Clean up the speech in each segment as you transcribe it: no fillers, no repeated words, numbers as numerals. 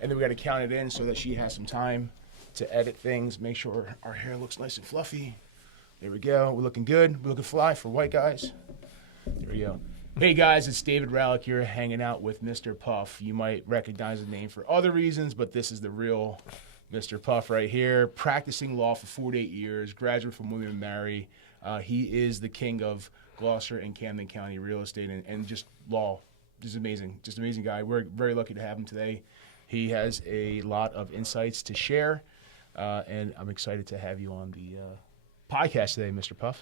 And then we got to count it in so that she has some time to edit things, make sure our hair looks nice and fluffy. There we go. We're looking good. We're looking fly for white guys. There we go. Hey guys, it's David Ralic here hanging out with Mr. Puff. You might recognize the name for other reasons, but this is the real Mr. Puff right here. Practicing law for 48 years, graduate from William & Mary. He is the king of Gloucester and Camden County real estate and just law. Just amazing. Just amazing guy. We're very lucky to have him today. He has a lot of insights to share, and I'm excited to have you on the podcast today, Mr. Puff.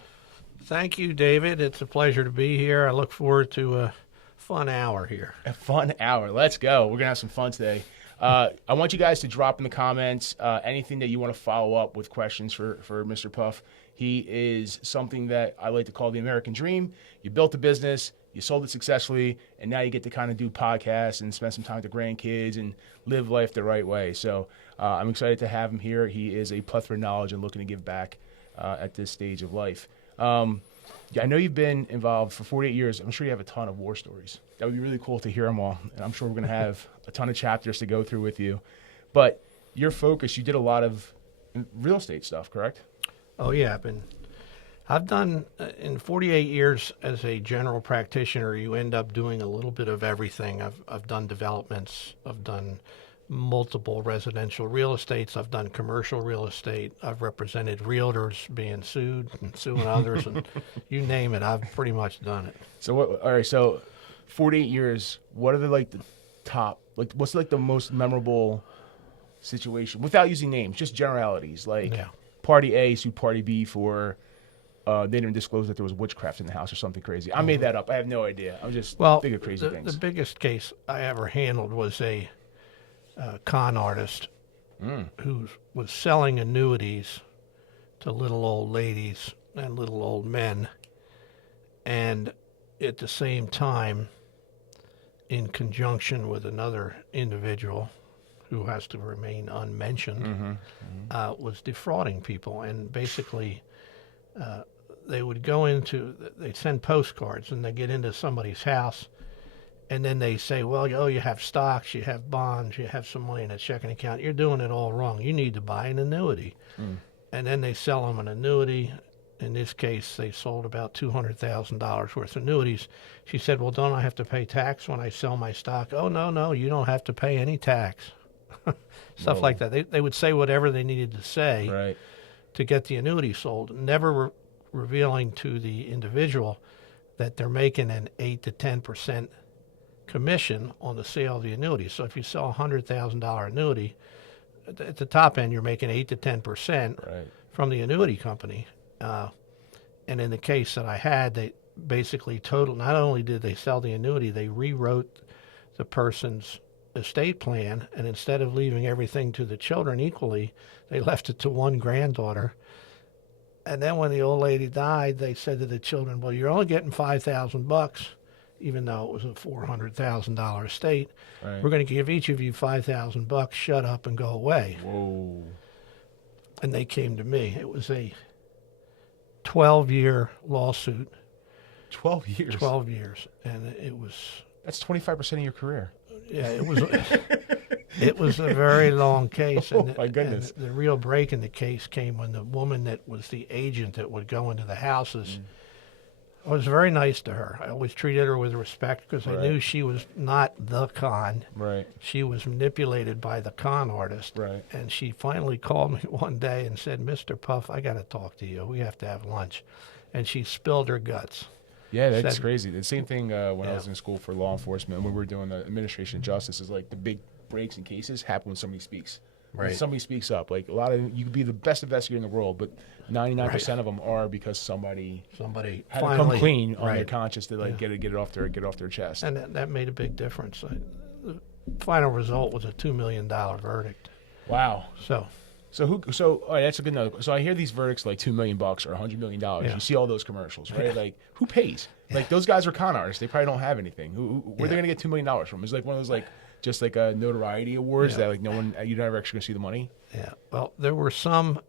Thank you, David. It's a pleasure to be here. I look forward to a fun hour here. A fun hour. Let's go. We're going to have some fun today. I want you guys to drop in the comments anything that you want to follow up with questions for Mr. Puff. He is something that I like to call the American dream. You built a business, you sold it successfully, and now you get to kind of do podcasts and spend some time with the grandkids and live life the right way. So I'm excited to have him here. He is a plethora of knowledge and looking to give back at this stage of life. Yeah, I know you've been involved for 48 years. I'm sure you have a ton of war stories. That would be really cool to hear them all. And I'm sure we're going to have a ton of chapters to go through with you. But your focus, you did a lot of real estate stuff, correct? Oh, yeah. I've done, in 48 years as a general practitioner, you end up doing a little bit of everything. I've done developments. I've done multiple residential real estates. I've done commercial real estate. I've represented realtors being sued and suing others, and you name it, I've pretty much done it. So all right, so 48 years, what are the top, what's the most memorable situation without using names, just generalities, party A sued party B for they didn't disclose that there was witchcraft in the house or something crazy. I made that up. I have no idea. I'm just thinking of crazy things. The biggest case I ever handled was a con artist who was selling annuities to little old ladies and little old men, and at the same time, in conjunction with another individual who has to remain unmentioned, was defrauding people. And basically, they would they'd send postcards, and they get into somebody's house, and then they say, well, you have stocks, you have bonds, you have some money in a checking account. You're doing it all wrong. You need to buy an annuity. And then they sell them an annuity. In this case, they sold about $200,000 worth of annuities. She said, well, don't I have to pay tax when I sell my stock? Oh, no, you don't have to pay any tax. Stuff like that. They would say whatever they needed to say to get the annuity sold, never revealing to the individual that they're making an 8 to 10% commission on the sale of the annuity. So if you sell a $100,000 annuity, at the top end, you're making 8 to 10% from the annuity company. And in the case that I had, they basically not only did they sell the annuity, they rewrote the person's estate plan, and instead of leaving everything to the children equally, they left it to one granddaughter. And then when the old lady died, they said to the children, well, you're only getting $5,000, even though it was a $400,000 estate. We're going to give each of you $5,000, shut up and go away. Whoa. And they came to me. It was a 12-year lawsuit. 12 years? 12 years. And it was... That's 25% of your career. Yeah, it was... It was a very long case. And my goodness. And the real break in the case came when the woman that was the agent that would go into the houses... I was very nice to her. I always treated her with respect because I knew she was not the con. She was manipulated by the con artist. And she finally called me one day and said, Mr. Puff, I got to talk to you. We have to have lunch. And she spilled her guts. Yeah, that's crazy. The same thing when I was in school for law enforcement, when we were doing the administration of justice, is the big breaks in cases happen when somebody speaks. When somebody speaks up. A lot of you could be the best investigator in the world, but 99% of them are because somebody had to come clean on their conscience to get it off their chest. And that made a big difference. The final result was a $2 million verdict. Wow. So all right, that's a good note. So I hear these verdicts $2 million or $100 million. You see all those commercials, right? Who pays? Those guys are con artists. They probably don't have anything. Where are they going to get $2 million from? It's one of those just a notoriety awards that no one, you're never actually going to see the money. Yeah. Well, there were some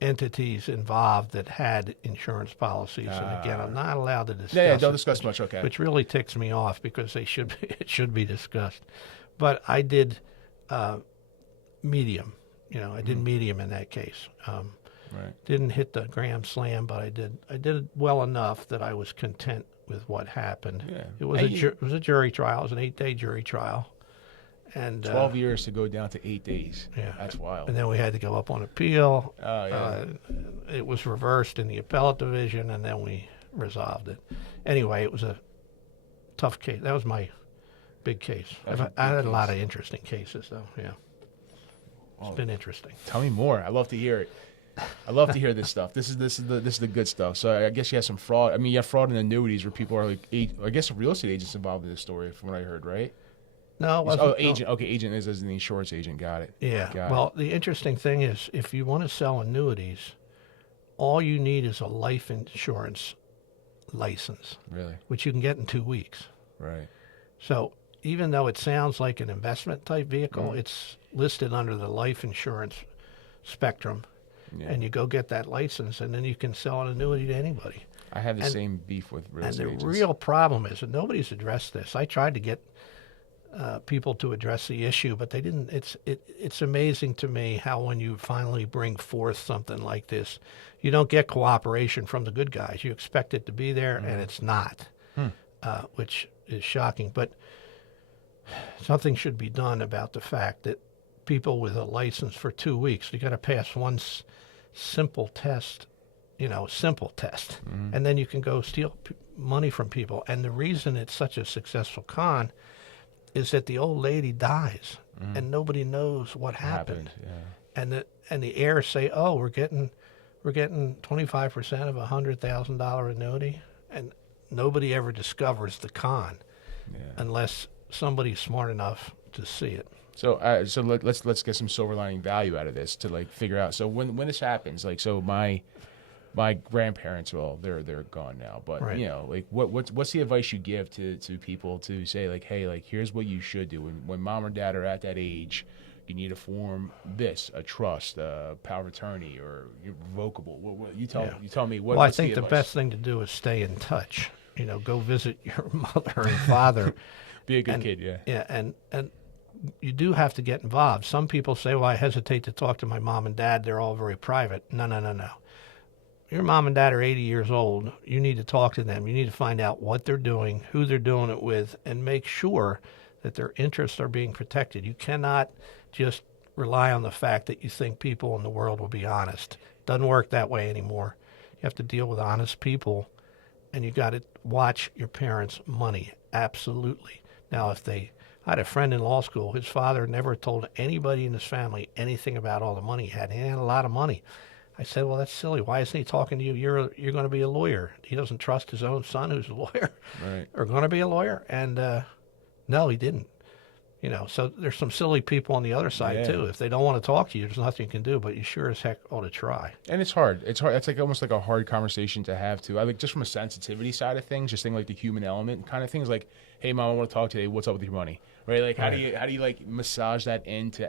entities involved that had insurance policies, and again, I'm not allowed to discuss. Yeah, don't discuss much. Okay. Which really ticks me off because it should be discussed. But I did medium. I did medium in that case. Right. Didn't hit the grand slam, but I did it well enough that I was content with what happened. Yeah. It was it was a jury trial. It was an 8-day jury trial. And 12 years to go down to 8 days. Yeah. That's wild. And then we had to go up on appeal. Oh, yeah. It was reversed in the appellate division, and then we resolved it. Anyway, it was a tough case. That was my big case. I had a lot of interesting cases, though. Yeah. It's been interesting. Tell me more. I love to hear it. I love to hear this stuff. This is the good stuff. So I guess you have some fraud. I mean, you have fraud in annuities where people are like, I guess real estate agents involved in this story, from what I heard, right? No, it wasn't. Agent. Okay, agent is as an insurance agent. Got it. Yeah. Well, the interesting thing is, if you want to sell annuities, all you need is a life insurance license. Really? Which you can get in 2 weeks. Right. So even though it sounds like an investment type vehicle, it's listed under the life insurance spectrum. Yeah. And you go get that license, and then you can sell an annuity to anybody. I have the same beef with real estate agents. And the real problem is that nobody's addressed this. I tried to get people to address the issue, but they didn't. It's amazing to me how when you finally bring forth something like this, you don't get cooperation from the good guys. You expect it to be there, and it's not, which is shocking. But something should be done about the fact that people with a license for 2 weeks, you got to pass one simple test, and then you can go steal money from people. And the reason it's such a successful con is that the old lady dies and nobody knows what happened. Yeah. And the heirs say, "Oh, we're getting 25% of $100,000 annuity," and nobody ever discovers the con unless somebody's smart enough to see it. So let's get some silver lining value out of this to like figure out. So when this happens, like, so my grandparents, well, they're gone now, but like what's the advice you give to people to say, like, hey, like, here's what you should do when mom or dad are at that age. You need to form a trust, power of attorney, or revocable. You tell me what. Well, I think the best thing to do is stay in touch. Go visit your mother and father. Be a good kid, yeah. Yeah, and you do have to get involved. Some people say, "Well, I hesitate to talk to my mom and dad. They're all very private." No. Your mom and dad are 80 years old. You need to talk to them. You need to find out what they're doing, who they're doing it with, and make sure that their interests are being protected. You cannot just rely on the fact that you think people in the world will be honest. Doesn't work that way anymore. You have to deal with honest people, and you got to watch your parents' money. Absolutely. Now, I had a friend in law school. His father never told anybody in his family anything about all the money he had. He had a lot of money. I said, "Well, that's silly. Why isn't he talking to you? You're going to be a lawyer." He doesn't trust his own son, who's a lawyer, right, or going to be a lawyer. And no, he didn't. So there's some silly people on the other side too. If they don't want to talk to you, there's nothing you can do. But you sure as heck ought to try. And it's hard. It's hard. It's like almost like a hard conversation to have too. I think just from a sensitivity side of things, just thinking like the human element kind of things. Like, "Hey, mom, I want to talk to you. What's up with your money?" Right? Like, how do you like massage that into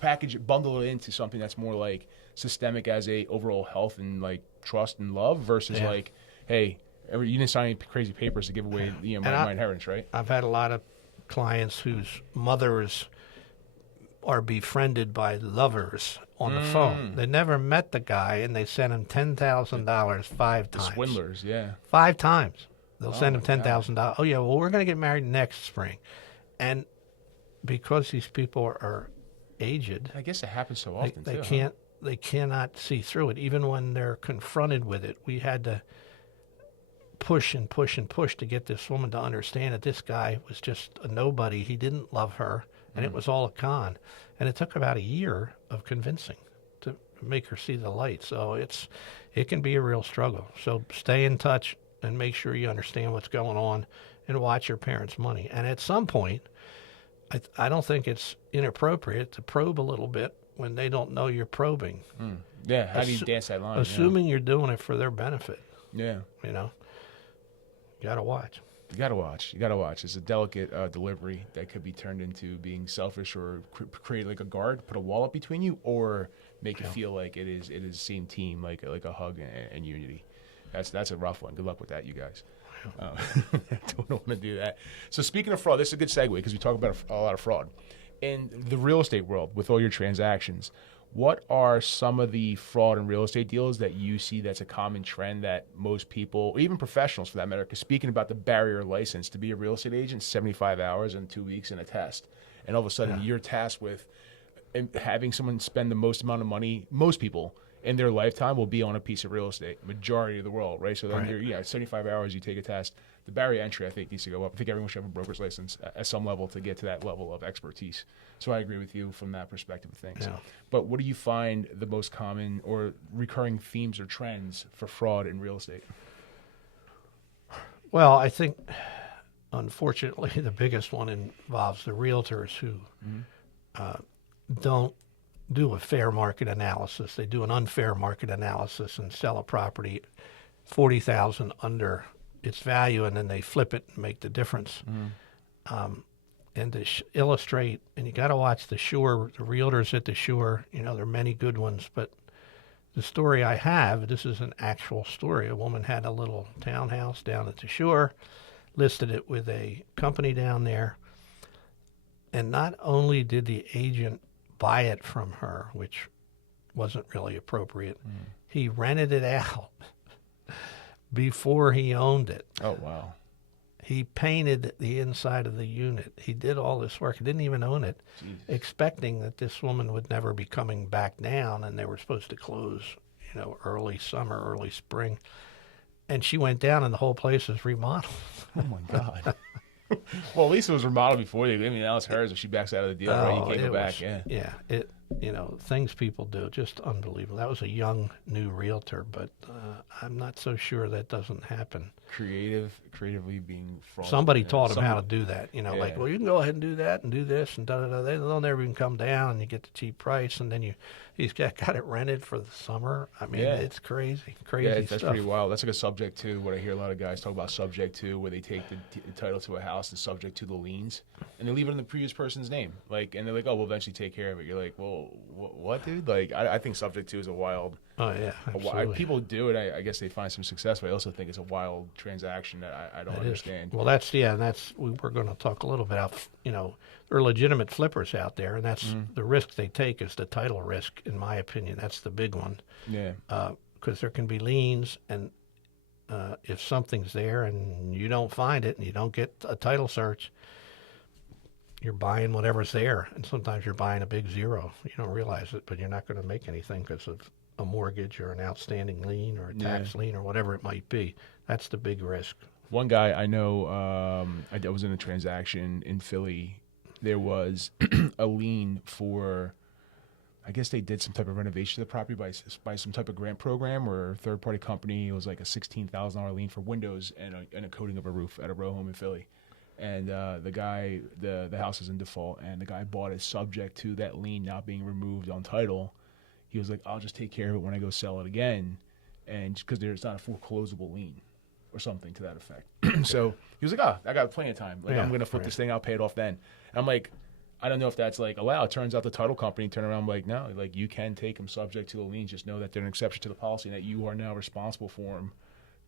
package it, bundle it into something that's more like systemic as a overall health and like trust and love versus like, "Hey, you didn't sign any crazy papers to give away my inheritance," right? I've had a lot of clients whose mothers are befriended by lovers on the phone. They never met the guy, and they sent him $10,000 5 times. The swindlers, yeah. 5 times. They'll send him $10,000. Oh, yeah, well, we're going to get married next spring. And because these people are aged, I guess it happens so often, they cannot see through it. Even when they're confronted with it, we had to push and push and push to get this woman to understand that this guy was just a nobody. He didn't love her, and it was all a con. And it took about a year of convincing to make her see the light. So it can be a real struggle. So stay in touch and make sure you understand what's going on and watch your parents' money. And at some point, I don't think it's inappropriate to probe a little bit when they don't know you're probing. Yeah, how do you dance that line? Assuming you're doing it for their benefit. Yeah. You got to watch. You got to watch. It's a delicate delivery that could be turned into being selfish or create like a guard, put a wall up between you, or make it feel like it is the same team, like a hug and unity. That's a rough one. Good luck with that, you guys. Don't want to do that. So speaking of fraud, this is a good segue because we talk about a lot of fraud. in the real estate world with all your transactions, what are some of the fraud and real estate deals that you see that's a common trend that most people, or even professionals for that matter, because speaking about the barrier license to be a real estate agent, 75 hours and 2 weeks in a test. And all of a sudden you're tasked with having someone spend the most amount of money, most people in their lifetime will be on a piece of real estate, majority of the world, right? So then you're, 75 hours, you take a test. The barrier entry, I think, needs to go up. I think everyone should have a broker's license at some level to get to that level of expertise. So I agree with you from that perspective of things. Yeah. But what do you find the most common or recurring themes or trends for fraud in real estate? Well, I think, unfortunately, the biggest one involves the realtors who don't do a fair market analysis. They do an unfair market analysis and sell a property $40,000 under its value, and then they flip it and make the difference. And to illustrate, and you got to watch the Shore, the realtors at the Shore. There are many good ones, but the story I have, this is an actual story. A woman had a little townhouse down at the Shore, listed it with a company down there, and not only did the agent buy it from her, which wasn't really appropriate, he rented it out before he owned it. Oh, wow. He painted the inside of the unit. He did all this work. He didn't even own it, expecting that this woman would never be coming back down, and they were supposed to close, early summer, early spring. And she went down, and the whole place was remodeled. Oh, my God. Well, at least it was remodeled before you. Now it's hers if she backs out of the deal, right? You can't go back, things people do, just unbelievable. That was a young, new realtor, but I'm not so sure that doesn't happen. Creatively being fraud. Somebody taught him how to do that. Like, well, you can go ahead and do that and do this and da-da-da. They'll never even come down, and you get the cheap price, and then he's got it rented for the summer. I mean, it's crazy that's stuff. Pretty wild. That's like a subject to what I hear a lot of guys talk about, subject to, where they take the title to a house and subject to the liens, and they leave it in the previous person's name. And they're like, oh, we'll eventually take care of it. You're like, well, what, dude? I think subject to is a wild. Oh, yeah, absolutely. People do it. I guess they find some success, but I also think it's a wild transaction that I don't understand. Well, we're going to talk a little bit about, there are legitimate flippers out there, and that's the risk they take is the title risk, in my opinion. That's the big one. Yeah. Because there can be liens, and if something's there and you don't find it and you don't get a title search, you're buying whatever's there, and sometimes you're buying a big zero. You don't realize it, but you're not going to make anything because of a mortgage or an outstanding lien or a tax lien or whatever it might be. That's the big risk. One guy I know, I was in a transaction in Philly. There was a lien for, I guess they did some type of renovation of the property by some type of grant program or third-party company. It was like a $16,000 lien for windows and a coating of a roof at a row home in Philly. And the guy, the house is in default, and the guy bought it subject to that lien not being removed on title. He was like, I'll just take care of it when I go sell it again, and because there's not a foreclosable lien or something to that effect. So he was like, I got plenty of time. I'm going to flip this thing, I'll pay it off then. And I'm like, I don't know if that's allowed. It turns out the title company turned around no, you can take them subject to the lien. Just know that they're an exception to the policy and that you are now responsible for them.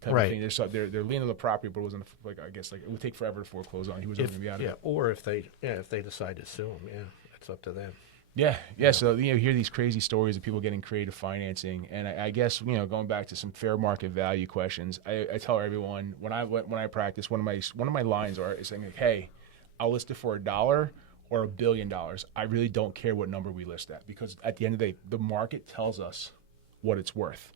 Right. They're leaning on the property, but it wasn't I guess it would take forever to foreclose on. He was going to be out of it. Or if they decide to sue him, that's up to them. Yeah. So you hear these crazy stories of people getting creative financing, and I guess going back to some fair market value questions, I tell everyone when I practice, one of my lines is saying hey, I'll list it for $1 or $1 billion. I really don't care what number we list at, because at the end of the day, the market tells us what it's worth.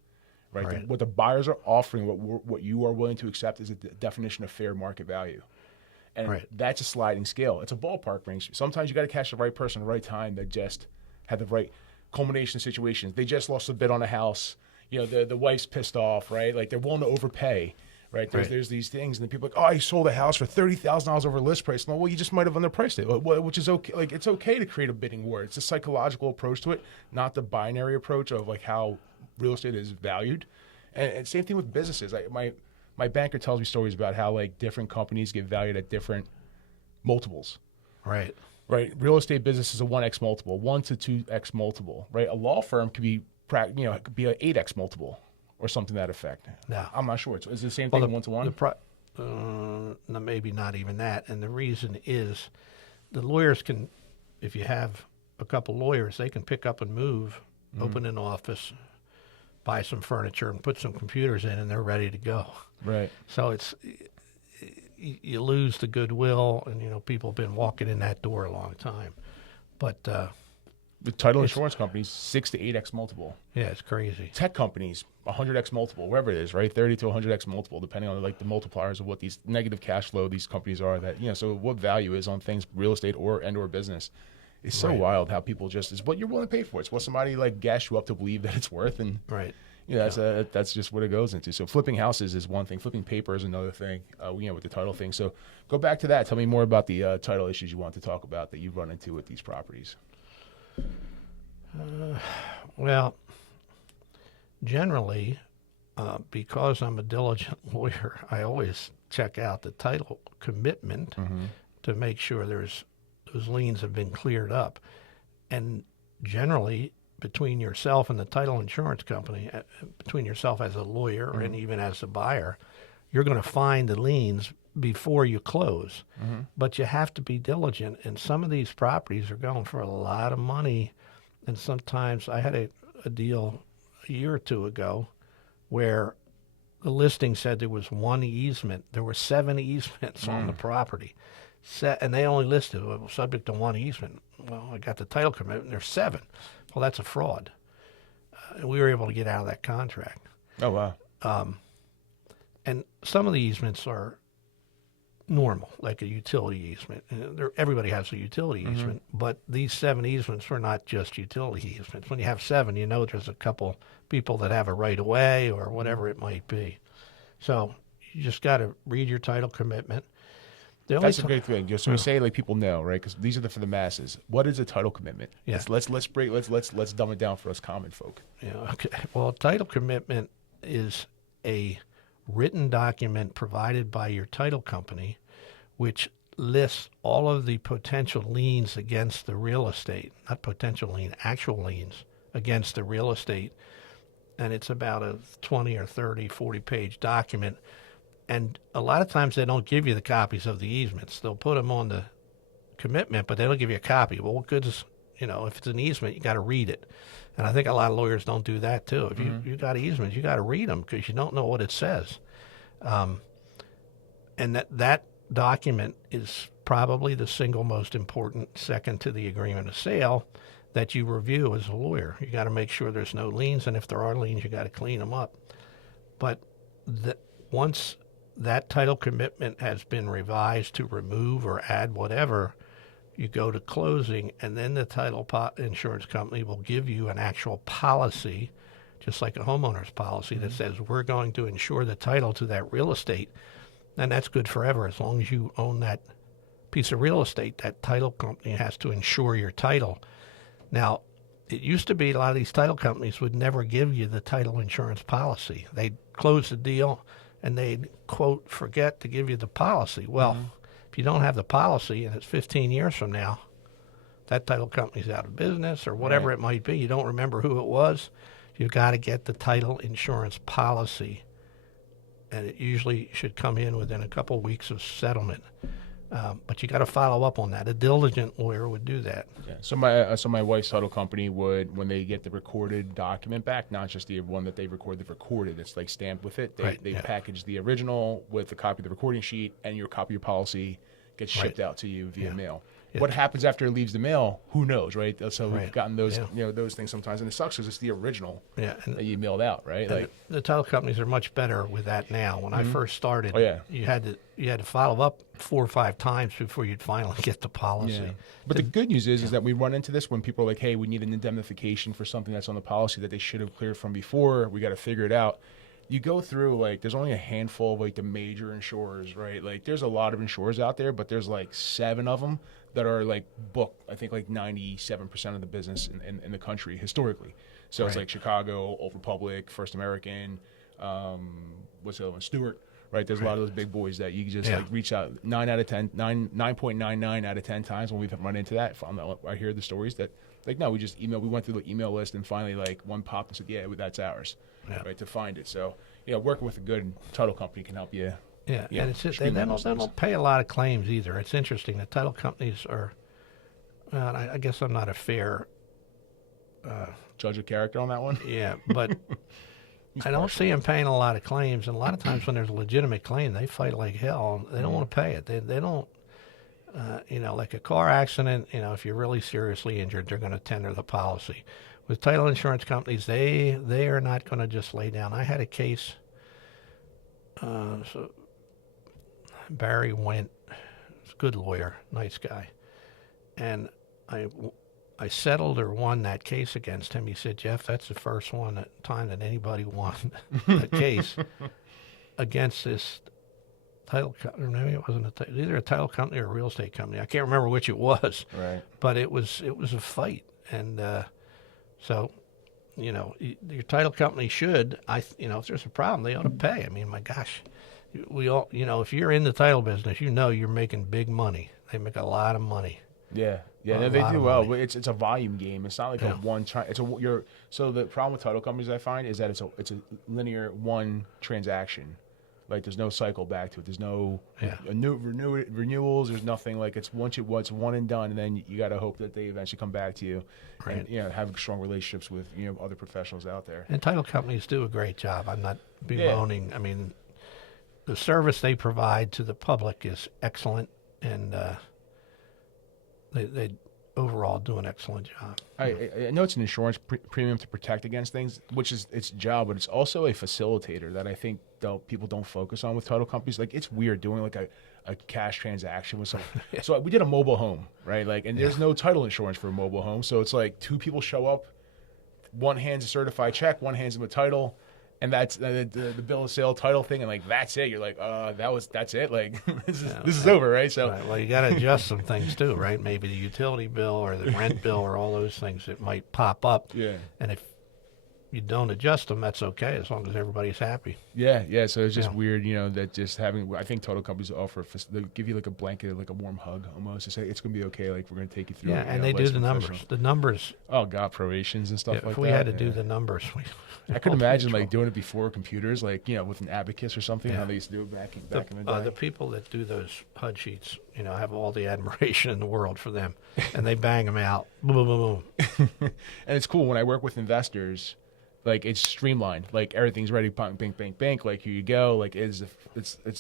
Right. What the buyers are offering, what you are willing to accept, is a definition of fair market value, and that's a sliding scale. It's a ballpark range. Sometimes you got to catch the right person at the right time that just had the right culmination situations. They just lost a bid on a house. The wife's pissed off, right? They're willing to overpay, right? There's these things, and then people are like, oh, you sold a house for $30,000 over list price. No, well, you just might have underpriced it, which is okay. It's okay to create a bidding war. It's a psychological approach to it, not the binary approach of how real estate is valued. And same thing with businesses. My banker tells me stories about how different companies get valued at different multiples. Right. Real estate business is a 1x multiple, 1 to 2x multiple. Right. A law firm could be it could be an 8x multiple or something to that effect. No, I'm not sure. Is it the same thing 1-to-1? Maybe not even that. And the reason is the lawyers can if you have a couple lawyers, they can pick up and move, open an office, buy some furniture, and put some computers in, and they're ready to go. Right. So you lose the goodwill, and people have been walking in that door a long time. But the title insurance companies, 6 to 8x multiple. yeah, it's crazy. Tech companies, 100x multiple, wherever it is, right? 30 to 100x multiple, depending on like the multipliers of what these negative cash flow these companies are. That so what value is on things, real estate or business. It's so wild how people just is what you're willing to pay for. It's what somebody like gas you up to believe that it's worth, and right. That's just what it goes into. So flipping houses is one thing, flipping paper is another thing. With the title thing. So go back to that. Tell me more about the title issues you want to talk about that you've run into with these properties. Well, generally, because I'm a diligent lawyer, I always check out the title commitment to make sure those liens have been cleared up. And generally, between yourself and the title insurance company, between yourself as a lawyer and even as a buyer, you're going to find the liens before you close. But you have to be diligent, and some of these properties are going for a lot of money. And sometimes I had a deal a year or two ago where the listing said there was one easement. There were 7 easements on the property. And they only listed it subject to one easement. Well, I got the title commitment, and there's 7. Well, that's a fraud. We were able to get out of that contract. Oh, wow. And some of the easements are normal, like a utility easement. Everybody has a utility easement, but these 7 easements were not just utility easements. When you have 7, there's a couple people that have a right of way or whatever it might be. So you just got to read your title commitment. That's a great thing. Just so we say, like, people know, right? Because these are for the masses. What is a title commitment? Yeah. Let's dumb it down for us common folk. Yeah. Okay. Well, a title commitment is a written document provided by your title company, which lists all of the potential liens against the real estate, not potential lien, actual liens against the real estate. And it's about a 20 or 30, 40-page document. And a lot of times they don't give you the copies of the easements. They'll put them on the commitment, but they don't give you a copy. Well, what good is, if it's an easement, you got to read it. And I think a lot of lawyers don't do that too. If you got easements, you got to read them because you don't know what it says. And that document is probably the single most important, second to the agreement of sale, that you review as a lawyer. You got to make sure there's no liens, and if there are liens, you got to clean them up. But once that title commitment has been revised to remove or add whatever, you go to closing, and then the title insurance company will give you an actual policy, just like a homeowner's policy, that says we're going to insure the title to that real estate. And that's good forever. As long as you own that piece of real estate, that title company has to insure your title. Now, it used to be a lot of these title companies would never give you the title insurance policy. They'd close the deal, and they'd, quote, forget to give you the policy. Well, if you don't have the policy and it's 15 years from now, that title company's out of business or whatever it might be. You don't remember who it was. You've got to get the title insurance policy, and it usually should come in within a couple of weeks of settlement. But you got to follow up on that. A diligent lawyer would do that. Yeah. So my wife's title company would, when they get the recorded document back, not just the one that they recorded, it's like stamped with it. They package the original with a copy of the recording sheet, and your copy of your policy gets shipped out to you via mail. Yeah. What happens after it leaves the mail? Who knows, right? So we've gotten those, those things sometimes, and it sucks because it's the original that you mailed out, right? Like the title companies are much better with that now. When I first started, you had to follow up 4 or 5 times before you'd finally get the policy. Yeah. But the good news is that we run into this when people are like, "Hey, we need an indemnification for something that's on the policy that they should have cleared from before. We got to figure it out." You go through, like, there's only a handful of, like, the major insurers, right? Like, there's a lot of insurers out there, but there's, like, 7 of them that are, like, booked, I think, like, 97% of the business in the country historically. So it's, like, Chicago, Old Republic, First American, what's the other one? Stewart, right? There's a lot of those big boys that you just, like, reach out 9.99 out of 10 times when we've run into that. I hear the stories that, like, no, we went through the email list, and finally, like, one popped and said, yeah, that's ours. Right, to find it. So, working with a good title company can help you. Yeah, and it's just, they don't pay a lot of claims either. It's interesting. The title companies are Well, I guess I'm not a fair. Judge of character on that one. Yeah, but I don't see them paying a lot of claims, and a lot of times when there's a legitimate claim, they fight like hell. They don't want to pay it. They don't. Like a car accident. If you're really seriously injured, they're going to tender the policy. With title insurance companies, they are not going to just lay down. I had a case. So Barry went. He's a good lawyer, nice guy, and I settled or won that case against him. He said, Jeff, that's the first time that anybody won a case against this title company. Maybe it wasn't either a title company or a real estate company. I can't remember which it was. Right. But it was a fight, and so your title company should. If there's a problem, they ought to pay. I mean, my gosh, we all if you're in the title business, you're making big money. They make a lot of money. Yeah, no, they do well. But it's a volume game. It's not like a one. So the problem with title companies I find is that it's a linear one transaction. Like there's no cycle back to it. There's no renewals. There's nothing like it's once one and done, and then you got to hope that they eventually come back to you, right. And have strong relationships with other professionals out there. And title companies do a great job. I'm not bemoaning. Yeah. I mean, the service they provide to the public is excellent, and they overall do an excellent job. I know it's an insurance premium to protect against things, which is its job, but it's also a facilitator that I think people don't focus on with title companies. Like it's weird doing like a cash transaction with someone. So we did a mobile home, right? Like, and there's no title insurance for a mobile home, so it's like two people show up, one hands a certified check, one hands them a title. And that's the bill of sale title thing, and like that's it. You're like, that's it. Like this is over, right? So, right. Well, you got to adjust some things too, right? Maybe the utility bill or the rent bill or all those things that might pop up. Yeah. And if you don't adjust them, that's okay as long as everybody's happy. Yeah. So it's just weird, that just having. I think title companies offer they give you like a blanket, like a warm hug almost to say it's gonna be okay. Like we're gonna take you through. Yeah, and they do the numbers. The numbers. Oh God, prorations and stuff like that. If we had to do the numbers, I could imagine like doing it before computers, like with an abacus or something. How they used to do it back in the day. The people that do those HUD sheets, have all the admiration in the world for them, and they bang them out. Boom, boom, boom. And it's cool when I work with investors. Like it's streamlined, like everything's ready, bank. Like here you go. Like it's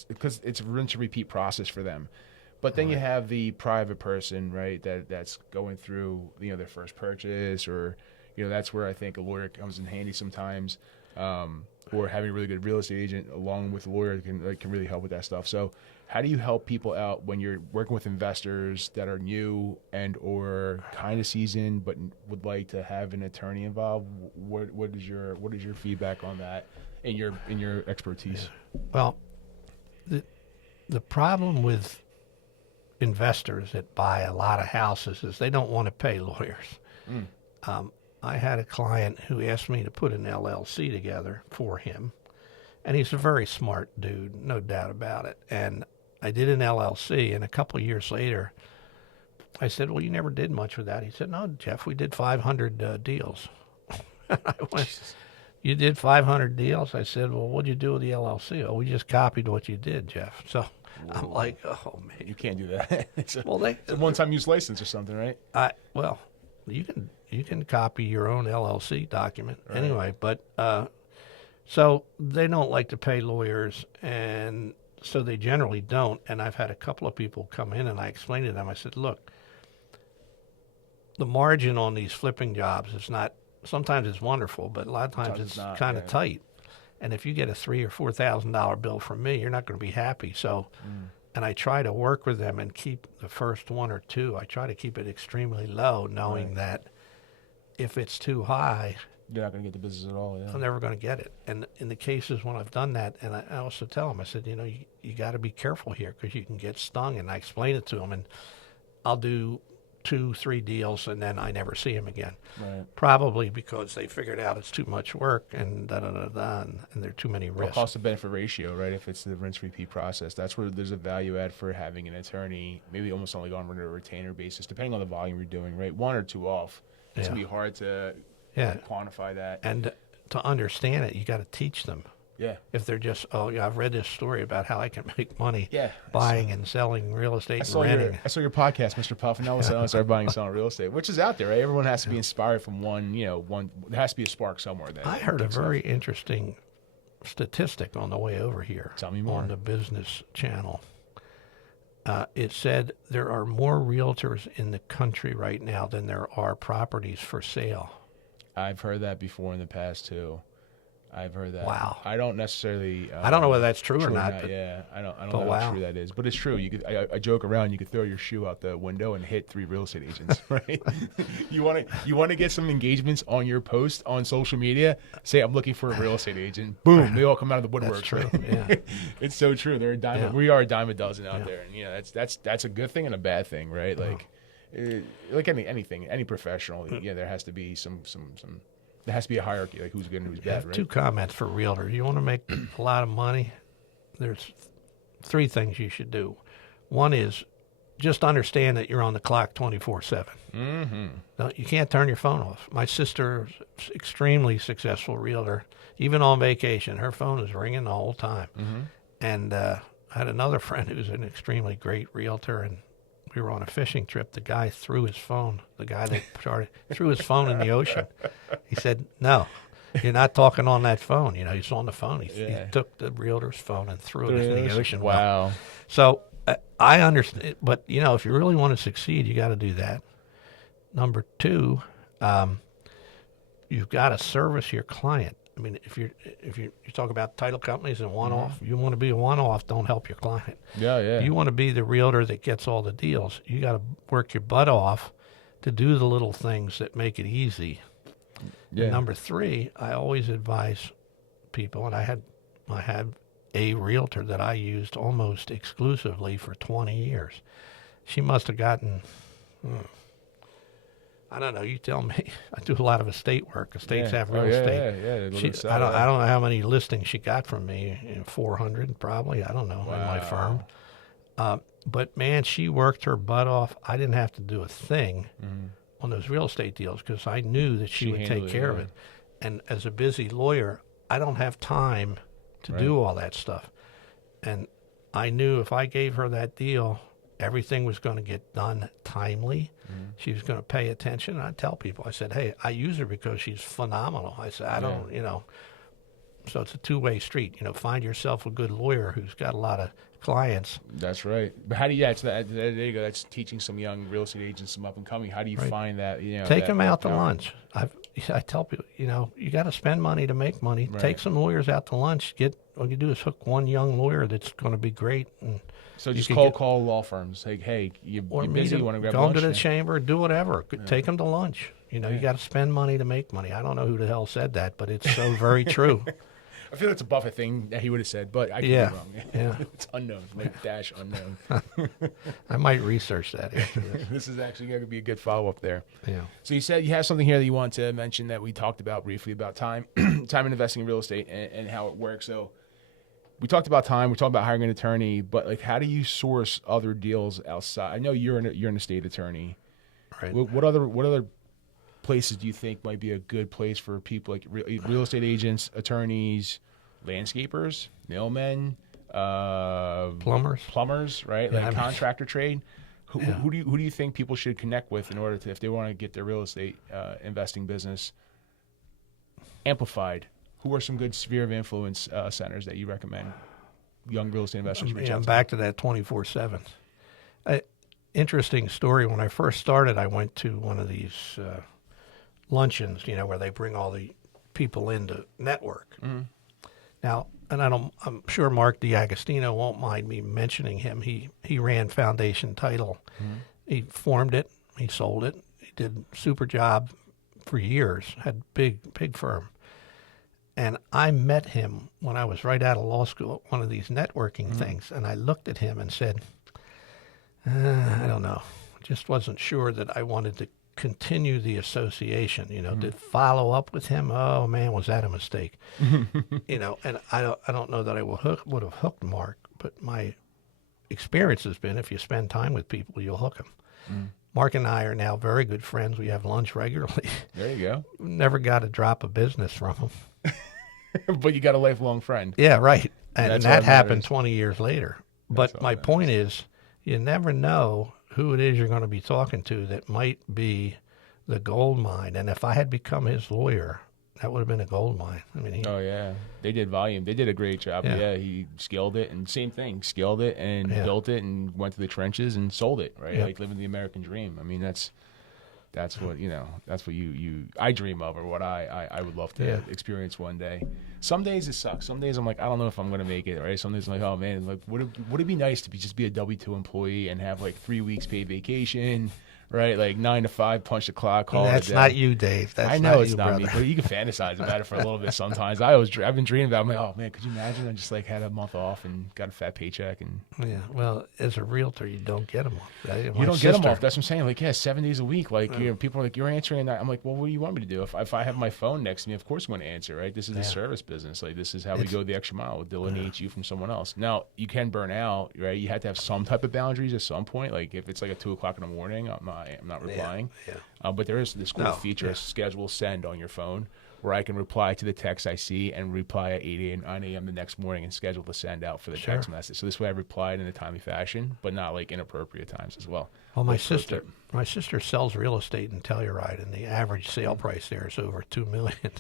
because it's a rinse and repeat process for them. But then you have the private person, right? That's going through their first purchase, or that's where I think a lawyer comes in handy sometimes, or having a really good real estate agent along with a lawyer can really help with that stuff. So how do you help people out when you're working with investors that are new and or kind of seasoned but would like to have an attorney involved? What is your feedback on that in your expertise? Well, the problem with investors that buy a lot of houses is they don't want to pay lawyers. I had a client who asked me to put an LLC together for him, and he's a very smart dude, no doubt about it. And I did an LLC, and a couple of years later, I said, well, you never did much with that. He said, no, Jeff, we did 500 deals. I went, Jesus. You did 500 deals? I said, well, what'd you do with the LLC? Oh, we just copied what you did, Jeff. So whoa. I'm like, oh, man. You can't do that. It's a a one-time use license or something, right? Well, you can copy your own LLC document anyway. But so they don't like to pay lawyers, and so they generally don't. And I've had a couple of people come in, and I explained to them, I said, look, the margin on these flipping jobs is not, sometimes it's wonderful, but a lot of times it's kind of tight. And if you get a $3,000 or $4,000 bill from me, you're not going to be happy. So, and I try to work with them and keep the first one or two, I try to keep it extremely low, knowing that if it's too high, you're not going to get the business at all. Yeah. I'm never going to get it. And in the cases when I've done that, and I also tell them, I said, you got to be careful here because you can get stung. And I explain it to them, and I'll do 2-3 deals, and then I never see them again. Right. Probably because they figured out it's too much work and and there are too many risks. Cost to benefit ratio, right? If it's the rinse repeat process, that's where there's a value add for having an attorney, maybe almost only on a retainer basis, depending on the volume you're doing, right? 1 or 2 off. It's going to be hard to quantify that. And to understand it, you got to teach them. Yeah. If they're just, oh, yeah, I've read this story about how I can make money Yeah. buying and selling real estate and renting. I saw your podcast, Mr. Puff, and all of a sudden I started buying and selling real estate, which is out there, right? Everyone has to be inspired from one. There has to be a spark somewhere. I heard a very interesting statistic on the way over here. Tell me more. On the Business Channel. It said there are more realtors in the country right now than there are properties for sale. I've heard that before in the past too. I've heard that. Wow. I don't necessarily. I don't know whether that's true or not. But, yeah, I don't know how true that is, but it's true. You could. I joke around. You could throw your shoe out the window and hit 3 real estate agents, right? You want to get some engagements on your post on social media. Say I'm looking for a real estate agent. Boom, they all come out of the woodwork. That's true. Right? Yeah. It's so true. They're a dime. Yeah. We are a dime a dozen out there, and that's a good thing and a bad thing, right? Like anything, any professional. Yeah, there has to be some. There has to be a hierarchy, like who's good and who's bad, right? 2 comments for realtors. You want to make a lot of money? There's 3 things you should do. One is just understand that you're on the clock 24/7. Mm-hmm. No, you can't turn your phone off. My sister's extremely successful realtor. Even on vacation, her phone is ringing the whole time. Mm-hmm. And I had another friend who's an extremely great realtor, and we were on a fishing trip. The guy threw his phone. The guy that started threw his phone in the ocean. He said, "No, you're not talking on that phone." He's on the phone. He took the realtor's phone and threw it in the ocean. Wow. So I understand, but if you really want to succeed, you got to do that. Number 2, you've got to service your client. I mean, if you talk about title companies and one-off, you want to be a one-off. Don't help your client. Yeah. You want to be the realtor that gets all the deals. You got to work your butt off to do the little things that make it easy. Yeah. And number 3, I always advise people, and I had a realtor that I used almost exclusively for 20 years. She must have gotten. I don't know. You tell me. I do a lot of estate work. Estates have real estate. Yeah. I don't know how many listings she got from me. 400 probably. I don't know in my firm. But man, she worked her butt off. I didn't have to do a thing on those real estate deals because I knew that she would take care of it. And as a busy lawyer, I don't have time to do all that stuff. And I knew if I gave her that deal, everything was going to get done timely. She was going to pay attention. And I tell people, I said, hey, I use her because she's phenomenal. I said, I don't, so it's a two-way street. Find yourself a good lawyer who's got a lot of clients. That's right. But how do you, there you go. That's teaching some young real estate agents, some up and coming. How do you find that? Take them out to lunch. I tell people, you got to spend money to make money. Right. Take some lawyers out to lunch. All you do is hook one young lawyer that's going to be great. And so just call law firms. Like, hey, you're busy. You want to grab lunch? Go to the chamber, do whatever. Take them to lunch. You got to spend money to make money. I don't know who the hell said that, but it's so very true. I feel it's a Buffett thing that he would have said, but I could be wrong. Yeah. It's unknown, like dash unknown. I might research that. This is actually going to be a good follow-up there. Yeah. So you said you have something here that you want to mention that we talked about briefly about time, time and investing in real estate and how it works. So we talked about time. We talked about hiring an attorney, but like, how do you source other deals outside? I know you're an estate attorney. Right. What other places do you think might be a good place for people like real estate agents, attorneys, landscapers, mailmen, plumbers, right? Like contractor trade. Who do you think people should connect with in order to, if they want to get their real estate investing business amplified? Who are some good sphere of influence centers that you recommend young real estate investors reach out to? Back to that 24/7. Interesting story. When I first started, I went to one of these luncheons, where they bring all the people in to network. Mm-hmm. Now, and I'm sure Mark DiAgostino won't mind me mentioning him. He ran Foundation Title. Mm-hmm. He formed it. He sold it. He did a super job for years. Had big firm. And I met him when I was right out of law school at one of these networking things, and I looked at him and said, I don't know. Just wasn't sure that I wanted to continue the association, to follow up with him. Oh man, was that a mistake? And I don't know that I would have hooked Mark, but my experience has been if you spend time with people, you'll hook them. Mark and I are now very good friends. We have lunch regularly. There you go. Never got a drop of business from him. but you got a lifelong friend. Yeah, right. And That's that what happened matters. 20 years later. That's But all my that point is, you never know who it is you're going to be talking to that might be the gold mine. And if I had become his lawyer, that would have been a gold mine. I mean, Oh yeah, they did volume. They did a great job. Yeah. Yeah, he scaled it, and same thing, scaled it and Yeah. built it, and went to the trenches and sold it. Right, Yeah. like living the American dream. I mean, that's what that's what I dream of, or what I would love to Yeah. experience one day. Some days it sucks. Some days I'm like, I don't know if I'm gonna make it. Right. Some days I'm like, oh man, like would it be nice to just be a W-2 employee and have like 3 weeks paid vacation. Right, like 9 to 5, punch the clock, call that's it a day. not you, Dave. That's I know not it's you, not brother. me, but you can fantasize about it for a little bit sometimes. I've been dreaming about it. I'm like, oh man, could you imagine? I just like had a month off and got a fat paycheck, and Yeah, well, as a realtor, you don't get them off. you don't get them off. That's what I'm saying. Like, yeah, 7 days a week. Like, people are like, you're answering that. I'm like, well, what do you want me to do? If I have my phone next to me, of course I'm going to answer. Right? This is a service business. Like, this is how we go the extra mile. It delineates you from someone else. Now, you can burn out. Right? You have to have some type of boundaries at some point. Like, if it's like at 2 o'clock in the morning, I'm not replying. Yeah. But there is this cool feature, schedule send on your phone, where I can reply to the text I see and reply at 8 a.m. 9 a.m. the next morning and schedule the send out for the text message. So this way I replied in a timely fashion, but not like inappropriate times as well. Well, my sister sells real estate in Telluride, and the average sale price there is over $2 million.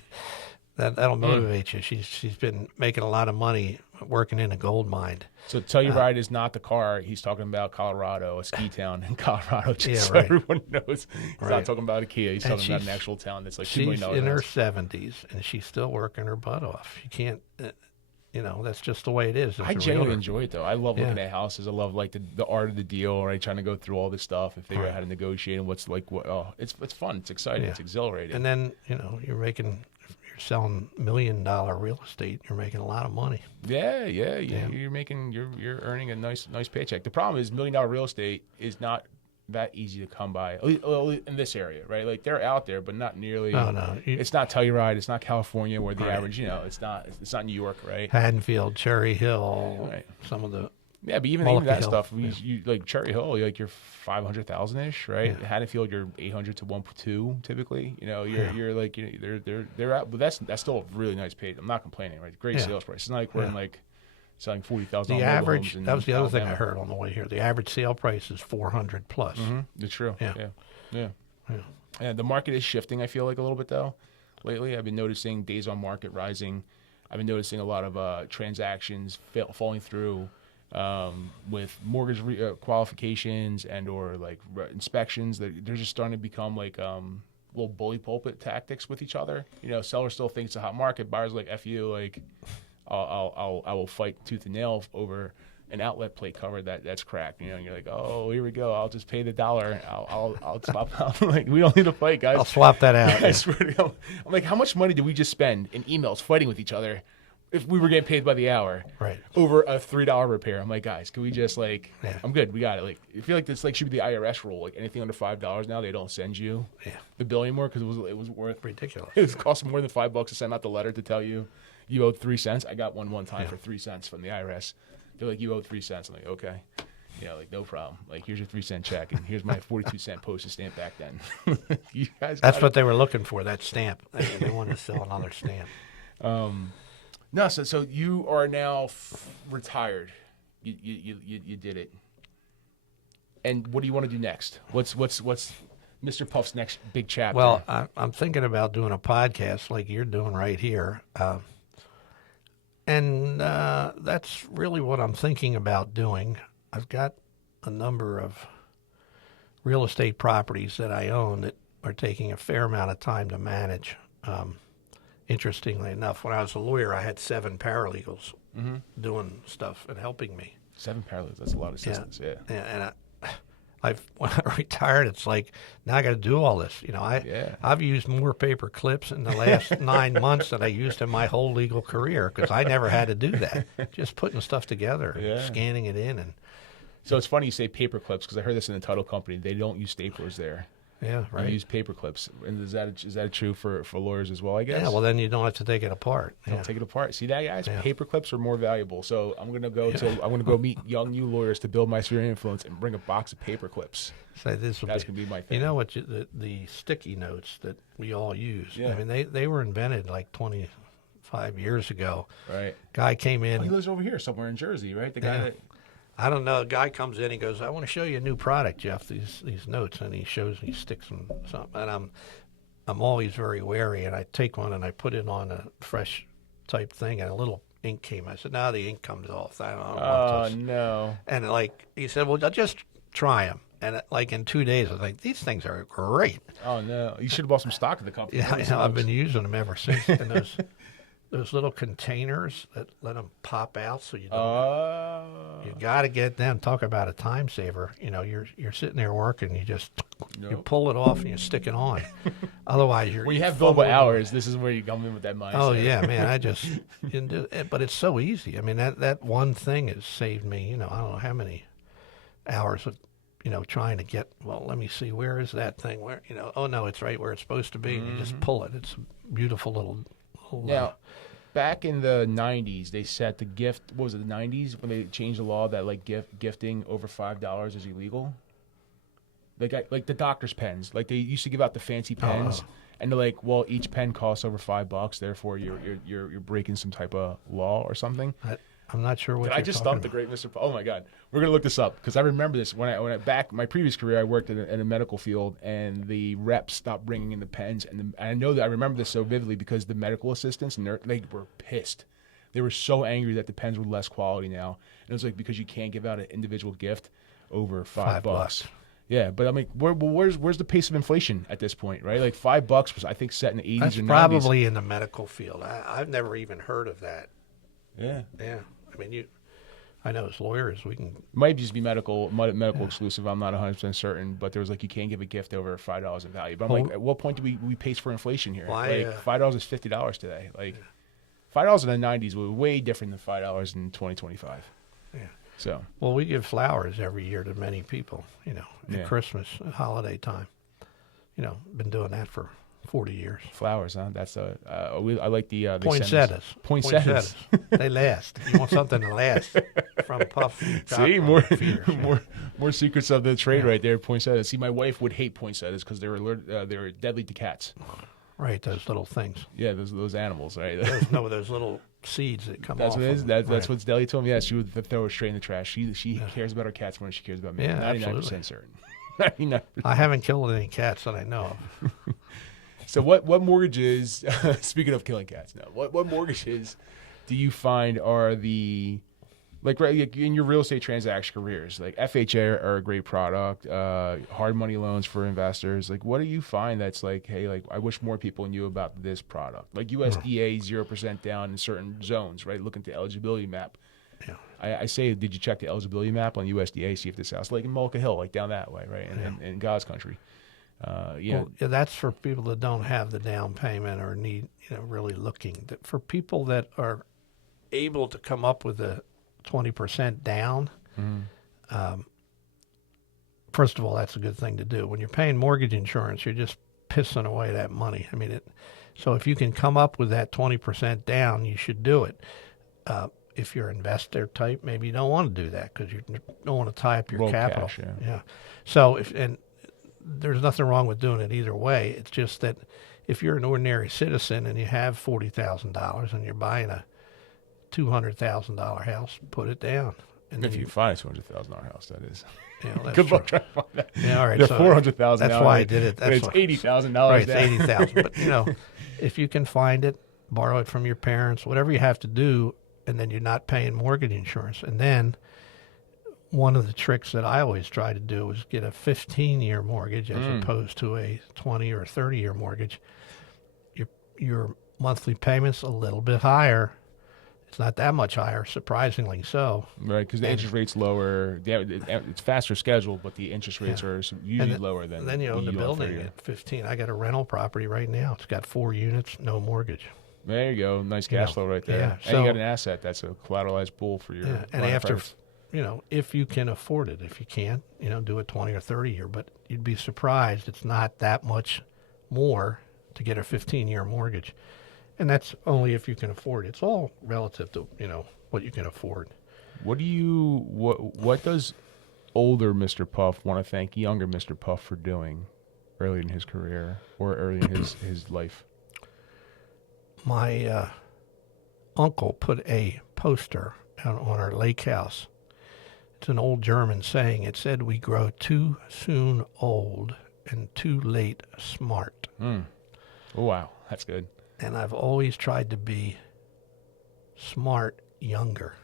That'll motivate you. She's been making a lot of money working in a gold mine. So Telluride is not the car. He's talking about Colorado, a ski town in Colorado, just so right. everyone knows. He's not talking about IKEA. He's talking about an actual town that's like $2 million. She's in her 70s, and she's still working her butt off. She can't, that's just the way it is. I genuinely enjoy it, though. I love looking at houses. I love like the art of the deal, right? Trying to go through all this stuff and figure out how to negotiate and what's like what. Oh, it's fun. It's exciting. It's exhilarating. And then you're selling $1 million real estate. You're making a lot of money. Yeah. You're earning a nice paycheck. The problem is $1 million real estate is not that easy to come by in this area, right? Like they're out there, but not nearly. No. It's not Telluride. It's not California, where the average, it's not New York, right? Haddonfield, Cherry Hill, Right. some of the. Yeah, but even that Hill. stuff, you like Cherry Hill, you're 500,000 ish, right? Yeah. Haddonfield, you're 800 to 1.2 typically. You're like they're out, but that's still a really nice pay. I'm not complaining, right? Great sales price. It's not like we're in like selling 40,000. The average. That was the other thing I heard on the way here. The average sale price is 400 plus. Mm-hmm. It's true. Yeah. And the market is shifting. I feel like a little bit though. Lately, I've been noticing days on market rising. I've been noticing a lot of transactions falling through. With mortgage qualifications and or like inspections, that they're just starting to become like little bully pulpit tactics with each other. Seller still thinks it's a hot market. Buyers like F you, like I will fight tooth and nail over an outlet plate cover that's cracked. And you're like, oh, here we go. I'll just pay the $1. I'll swap. Like, we don't need to fight, guys. I'll swap that out. I swear to God. I'm like, how much money did we just spend in emails fighting with each other? If we were getting paid by the hour, over a $3 repair, I'm like, guys, can we just I'm good, we got it. Like, I feel like this should be the IRS rule. Like anything under $5 now, they don't send you the bill anymore because it was worth ridiculous. It was costing more than $5 to send out the letter to tell you owed 3 cents. I got one time for 3 cents from the IRS. They're like, you owed 3 cents. I'm like, okay, like no problem. Like here's your 3 cent check and here's my 42-cent postage stamp back then. You guys, that's what they were looking for. That stamp. They wanted to sell another stamp. No, so you are now retired. You did it. And what do you want to do next? What's Mr. Puff's next big chapter? Well, I'm thinking about doing a podcast like you're doing right here, and that's really what I'm thinking about doing. I've got a number of real estate properties that I own that are taking a fair amount of time to manage. Interestingly enough, when I was a lawyer, I had 7 paralegals doing stuff and helping me. 7 paralegals, that's a lot of assistance, yeah. And when I retired, it's like, now I got to do all this. I've used more paper clips in the last 9 months than I used in my whole legal career because I never had to do that. Just putting stuff together, scanning it in. So it's funny you say paper clips because I heard this in the title company. They don't use staplers there. Yeah, right. They use paper clips. And is that true for lawyers as well, I guess? Yeah, well, then you don't have to take it apart. Don't take it apart. See that, guys? Yeah. Paper clips are more valuable. So I'm gonna go meet young new lawyers to build my sphere of influence and bring a box of paper clips. So that's gonna be my thing. You know what? The sticky notes that we all use. Yeah. I mean, they were invented like 25 5 years ago. Right. Guy came in. Oh, he lives over here somewhere in Jersey, right? The guy Yeah. that. I don't know. A guy comes in. He goes, "I want to show you a new product, Jeff. These notes." And he shows me, sticks them something. And I'm always very wary. And I take one and I put it on a fresh type thing, and a little ink came. I said, "No, the ink comes off. I don't want Oh this." no. And like he said, "Well, just try them." And like in 2 days, I was like, "These things are great." Oh no. You should have bought some stock of the company. Yeah, I've been using them ever since. And those little containers that let them pop out, so you don't. You got to get them. Talk about a time saver. You're sitting there working. You pull it off and you stick it on. Otherwise, When you have billable hours, this is where you come in with that mindset. Oh yeah, man. But it's so easy. I mean, that one thing has saved me. I don't know how many hours of trying to get. Well, let me see. Where is that thing? Where Oh no, it's right where it's supposed to be. And you just pull it. It's a beautiful little. Now, back in the 90s, they set the gift. What was it, the 90s, when they changed the law that like gifting over $5 is illegal? Like the doctor's pens. Like they used to give out the fancy pens, and they're like, well, each pen costs over $5, therefore you're breaking some type of law or something. I'm not sure what. Did I just stump the great Mr. Oh my God, we're gonna look this up because I remember this when I back my previous career. I worked in a medical field, and the reps stopped bringing in the pens, and I know that I remember this so vividly because the medical assistants and they were pissed. They were so angry that the pens were less quality now, and it was like because you can't give out an individual gift over $5. Yeah, but I mean, where's the pace of inflation at this point, right? Like $5 was, I think, set in the 80s That's or 90s. probably in the medical field. I've never even heard of that. Yeah. Yeah. I mean, I know as lawyers we can. Might just be medical exclusive. I'm not 100% certain, but there was like you can't give a gift over $5 in value. But I'm like, at what point do we pace for inflation here? $5 is $50 today. Like $5 in the 90s was way different than $5 in 2025. Yeah. So. Well, we give flowers every year to many people. At Christmas, at holiday time. Been doing that for 40 years. Flowers, huh? That's I like the poinsettias. Poinsettias. They last. You want something to last from Puff. See, more secrets of the trade right there. Poinsettias. See, my wife would hate poinsettias because they were deadly to cats. Right, those little things. Yeah, those animals, right? Those little seeds that come that's off. What it is. That's what Deli told me. Yeah, she would throw it straight in the trash. She cares about her cats more than she cares about me. Yeah, 99% absolutely. certain. 99%. I haven't killed any cats that I know of. So what mortgages, speaking of killing cats now, what mortgages do you find are like in your real estate transaction careers, like FHA are a great product, hard money loans for investors. Like what do you find that's like, hey, like I wish more people knew about this product? Like USDA 0% down in certain zones, right? Look at the eligibility map. Yeah. I say, did you check the eligibility map on USDA, see if this house, like in Mullica Hill, like down that way, right? In God's country. Well, that's for people that don't have the down payment or need, really looking. For people that are able to come up with a 20% down, first of all, that's a good thing to do. When you're paying mortgage insurance, you're just pissing away that money. I mean, so if you can come up with that 20% down, you should do it. If you're investor type, maybe you don't want to do that because you don't want to tie up your capital. Cash, yeah. So there's nothing wrong with doing it either way. It's just that if you're an ordinary citizen and you have $40,000 and you're buying a $200,000 house, put it down. And if you find a $200,000 house, that is. That's Good luck true. trying to find that. Yeah, all right. They're so $400,000. That's why I did it. It's $80,000. Right, it's $80,000. But if you can find it, borrow it from your parents, whatever you have to do, and then you're not paying mortgage insurance. And then one of the tricks that I always try to do is get a 15-year mortgage as opposed to a 20 or 30-year mortgage. Your monthly payment's a little bit higher. It's not that much higher, surprisingly so. Right, because the interest rate's lower. It's faster scheduled, but the interest rates are usually lower than. Then you own the building at 15. I got a rental property right now. It's got 4 units, no mortgage. There you go. Nice cash flow right there. Yeah, and you got an asset that's a collateralized pool for your. Yeah, and after, if you can afford it. If you can't, do a 20 or 30 year. But you'd be surprised it's not that much more to get a 15-year mortgage. And that's only if you can afford it. It's all relative to, what you can afford. What does older Mr. Puff want to thank younger Mr. Puff for doing early in his career or early in his life? My uncle put a poster out on our lake house. It's an old German saying. It said, "We grow too soon old and too late smart." Oh, wow. That's good. And I've always tried to be smart younger.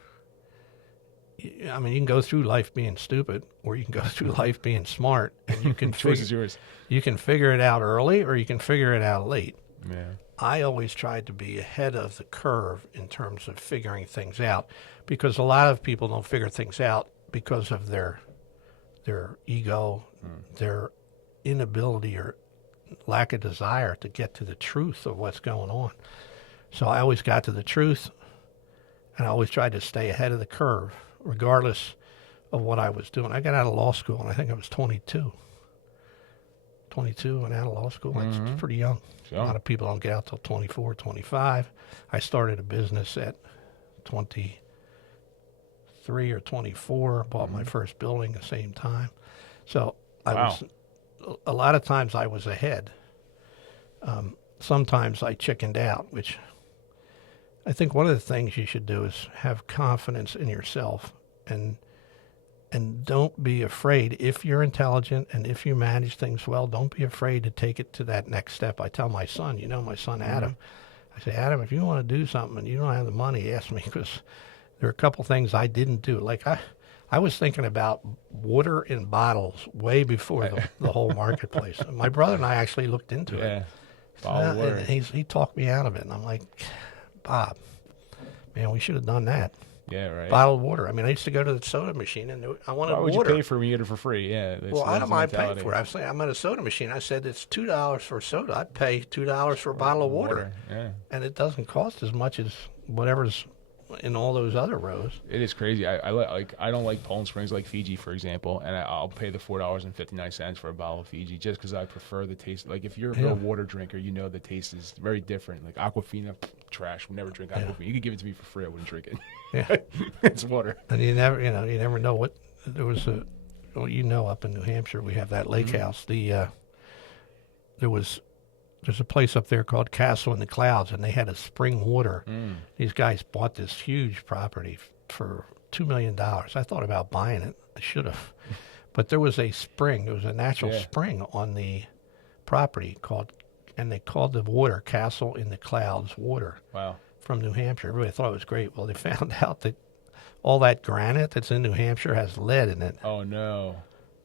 I mean, you can go through life being stupid, or you can go through life being smart, and you can Choice is yours. You can figure it out early, or you can figure it out late. Yeah. I always tried to be ahead of the curve in terms of figuring things out, because a lot of people don't figure things out because of their ego, their inability or lack of desire to get to the truth of what's going on. So I always got to the truth, and I always tried to stay ahead of the curve, regardless of what I was doing. I got out of law school, and I think I was 22. 22 and out of law school. That's pretty young. Sure. A lot of people don't get out till 24, 25. I started a business at 23 or 24, bought my first building at the same time. So a lot of times I was ahead. Sometimes I chickened out, which I think one of the things you should do is have confidence in yourself, and don't be afraid. If you're intelligent and if you manage things well, don't be afraid to take it to that next step. I tell my son, my son Adam, I say, Adam, if you want to do something and you don't have the money, ask me, because there are a couple things I didn't do. Like I was thinking about water in bottles way before the whole marketplace. My brother and I actually looked into it. Bottled water. And he talked me out of it, and I'm like, Bob, man, we should have done that. Yeah, right. Bottled water. I mean, I used to go to the soda machine, and I wanted Why would water. you pay for it when you get it for free? Yeah. Well, I don't mind paying for it. I was saying, I'm at a soda machine. I said, it's $2 for soda. I'd pay $2 for a bottle of water. Yeah. And it doesn't cost as much as whatever's in all those other rows. It is crazy. I don't like Poland Springs like Fiji, for example, and I'll pay the $4.59 for a bottle of Fiji just because I prefer the taste. Like if you're a real water drinker, the taste is very different. Like Aquafina, trash. Would never drink Aquafina. You could give it to me for free, I wouldn't drink it. Yeah, it's water. And you never know what there was up in New Hampshire we have that lake house. There's a place up there called Castle in the Clouds, and they had a spring water. These guys bought this huge property for $2 million. I thought about buying it. I should have. But there was a spring. There was a natural spring on the property and they called the water Castle in the Clouds water. Wow. From New Hampshire. Everybody thought it was great. Well, they found out that all that granite that's in New Hampshire has lead in it. Oh, no.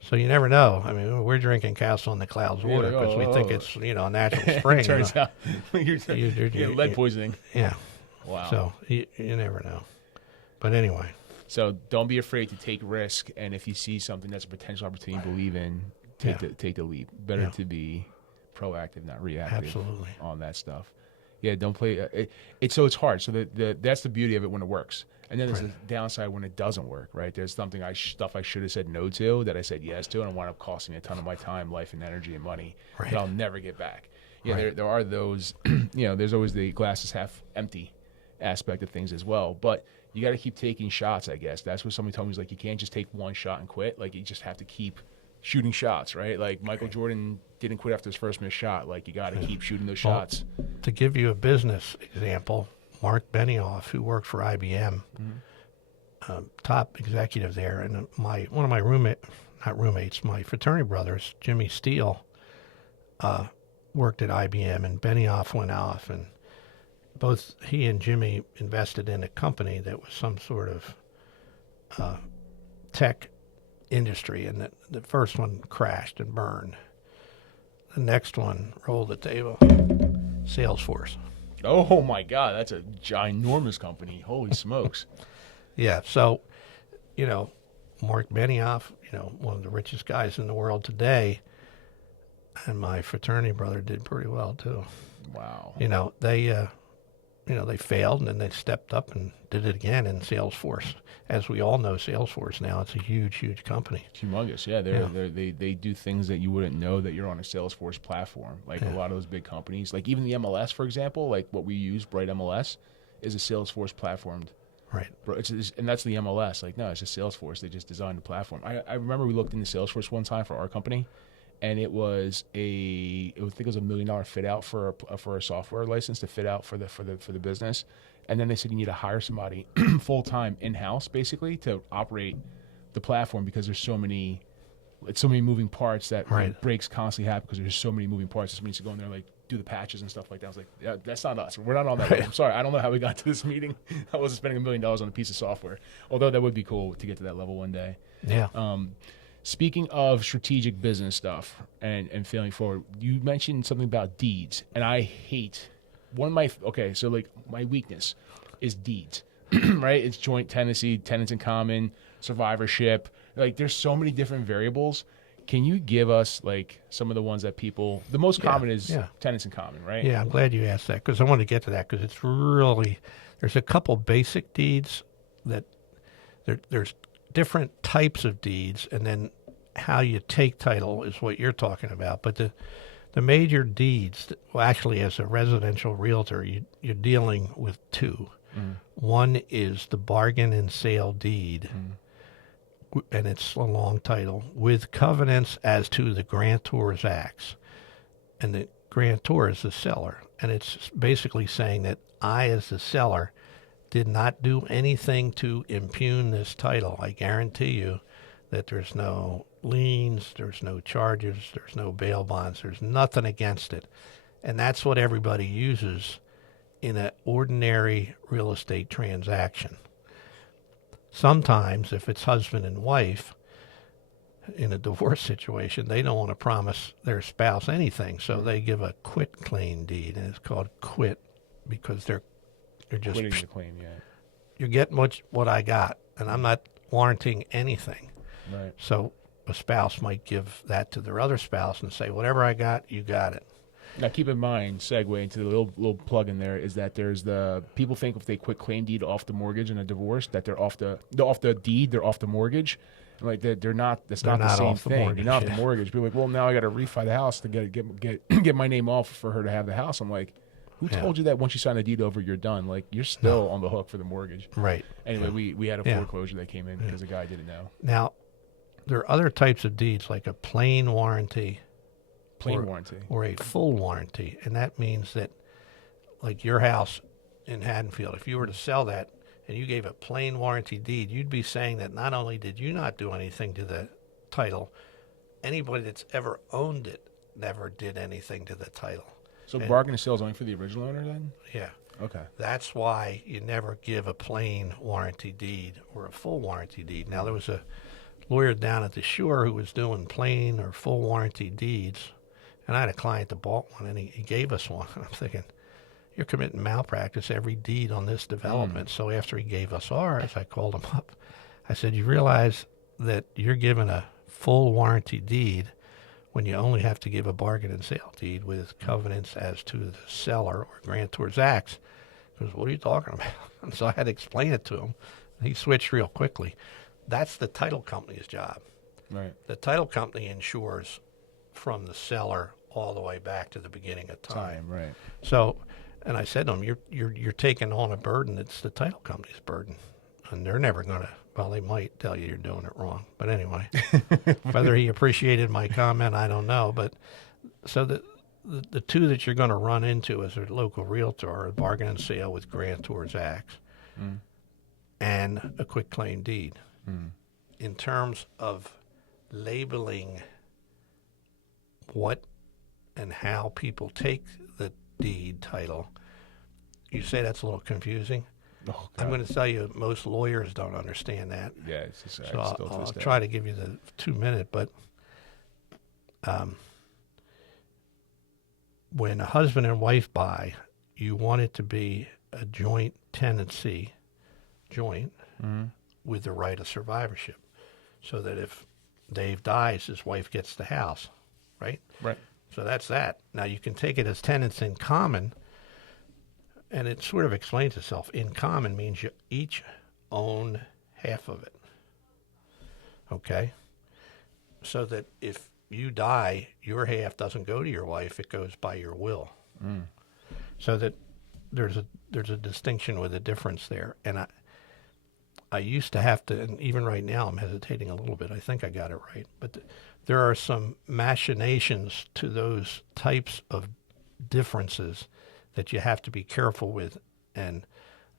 So you never know. I mean, we're drinking Castle in the Clouds water because we think it's, a natural spring. Turns out you're lead poisoning. Yeah. Wow. So you never know. But anyway. So don't be afraid to take risk. And if you see something that's a potential opportunity you believe in, take the leap. Better to be proactive, not reactive. Absolutely. On that stuff. Yeah, don't play. It's hard. So that's the beauty of it when it works. And then there's the downside when it doesn't work, right? There's stuff I should have said no to that I said yes to, and it wound up costing me a ton of my time, life, and energy and money that I'll never get back. Yeah, there are those, there's always the glass is half empty aspect of things as well. But you got to keep taking shots, I guess. That's what somebody told me, was like, you can't just take one shot and quit. Like, you just have to keep shooting shots, right? Like Michael Jordan didn't quit after his first missed shot. Like, you got to keep shooting those shots. To give you a business example, Mark Benioff, who worked for IBM, top executive there, and one of my my fraternity brothers, Jimmy Steele, worked at IBM, and Benioff went off, and both he and Jimmy invested in a company that was some sort of tech industry, and the first one crashed and burned. The next one rolled the table, Salesforce. Oh my God, that's a ginormous company. Holy smokes. Yeah, so, Mark Benioff, one of the richest guys in the world today, and my fraternity brother did pretty well too. Wow. They failed, and then they stepped up and did it again in Salesforce. As we all know, Salesforce now, it's a huge, huge company. It's humongous. Yeah, they do things that you wouldn't know that you're on a Salesforce platform. Like a lot of those big companies, like even the MLS, for example, like what we use, Bright MLS, is a Salesforce platformed. Right. And that's the MLS. Like, no, it's just Salesforce. They just designed the platform. I remember we looked into Salesforce one time for our company, and it was I think it was $1 million fit out for a software license to fit out for the business. And then they said you need to hire somebody full time in house, basically, to operate the platform because there's so many moving parts that breaks constantly happen because there's so many moving parts. This means to go in there like do the patches and stuff like that. I was like, yeah, that's not us. We're not on that level. I'm sorry, I don't know how we got to this meeting. I wasn't spending $1 million on a piece of software, although that would be cool to get to that level one day. Yeah. Speaking of strategic business stuff and failing forward, you mentioned something about deeds, and I hate my weakness is deeds, right? It's joint tenancy, tenants in common, survivorship. Like, there's so many different variables. Can you give us like some of the ones that the most common is tenants in common, right? Yeah, I'm glad you asked that because I want to get to that because it's really, there's a couple basic deeds that there's different types of deeds, and then how you take title is what you're talking about. But the major deeds, well, actually, as a residential realtor, you're dealing with two. One is the bargain and sale deed, and it's a long title, with covenants as to the grantor's acts. And the grantor is the seller. And it's basically saying that I, as the seller, did not do anything to impugn this title. I guarantee you that there's no liens, there's no charges, there's no bail bonds, there's nothing against it. And that's what everybody uses in an ordinary real estate transaction. Sometimes, if it's husband and wife, in a divorce situation, they don't want to promise their spouse anything, so they give a quit claim deed, and it's called quit because they're just quitting the claim. Yeah, you're getting what I got, and I'm not warranting anything. Right. So a spouse might give that to their other spouse and say, whatever I got, you got it. Now, keep in mind, segue into the little plug in there, is that there's people think if they quit claim deed off the mortgage in a divorce, that they're off the deed, they're off the mortgage. Like they're not. That's not the same thing. You're not off the mortgage. People are like, well, now I got to refi the house to get my name off for her to have the house. I'm like, who told you that once you sign the deed over, you're done? Like, you're still on the hook for the mortgage. Right. Anyway, we had a foreclosure that came in because the guy didn't know. Now, there are other types of deeds like a plain warranty. Or a full warranty. And that means that, like your house in Haddonfield, if you were to sell that and you gave a plain warranty deed, you'd be saying that not only did you not do anything to the title, anybody that's ever owned it never did anything to the title. So bargain and sale is only for the original owner then? Yeah. Okay. That's why you never give a plain warranty deed or a full warranty deed. Now, there was a lawyer down at the shore who was doing plain or full warranty deeds. And I had a client that bought one, and he gave us one. I'm thinking, you're committing malpractice every deed on this development. So after he gave us ours, I called him up. I said, you realize that you're given a full warranty deed when you only have to give a bargain and sale deed with covenants as to the seller or grantor's acts. He goes, what are you talking about? And so I had to explain it to him. He switched real quickly. That's the title company's job. Right. The title company insures from the seller all the way back to the beginning of time. Right. So, and I said to him, you're taking on a burden that's the title company's burden, and they're never going to. Well, they might tell you you're doing it wrong, but anyway, whether he appreciated my comment, I don't know. But so the two that you're going to run into as a local realtor are a bargain and sale with grantor's acts and a quit claim deed. In terms of labeling what and how people take the deed title, you say that's a little confusing. Oh, I'm going to tell you, most lawyers don't understand that. Yeah, it's just, so I'll try to give you the 2-minute, but when a husband and wife buy, you want it to be a joint tenancy, with the right of survivorship, so that if Dave dies, his wife gets the house. Right? Right. So that's that. Now, you can take it as tenants in common, and it sort of explains itself. In common means you each own half of it. Okay? So that if you die, your half doesn't go to your wife, it goes by your will. So that there's a distinction with a difference there. And I used to have to, and even right now I'm hesitating a little bit. I think I got it right. But there are some machinations to those types of differences that you have to be careful with. And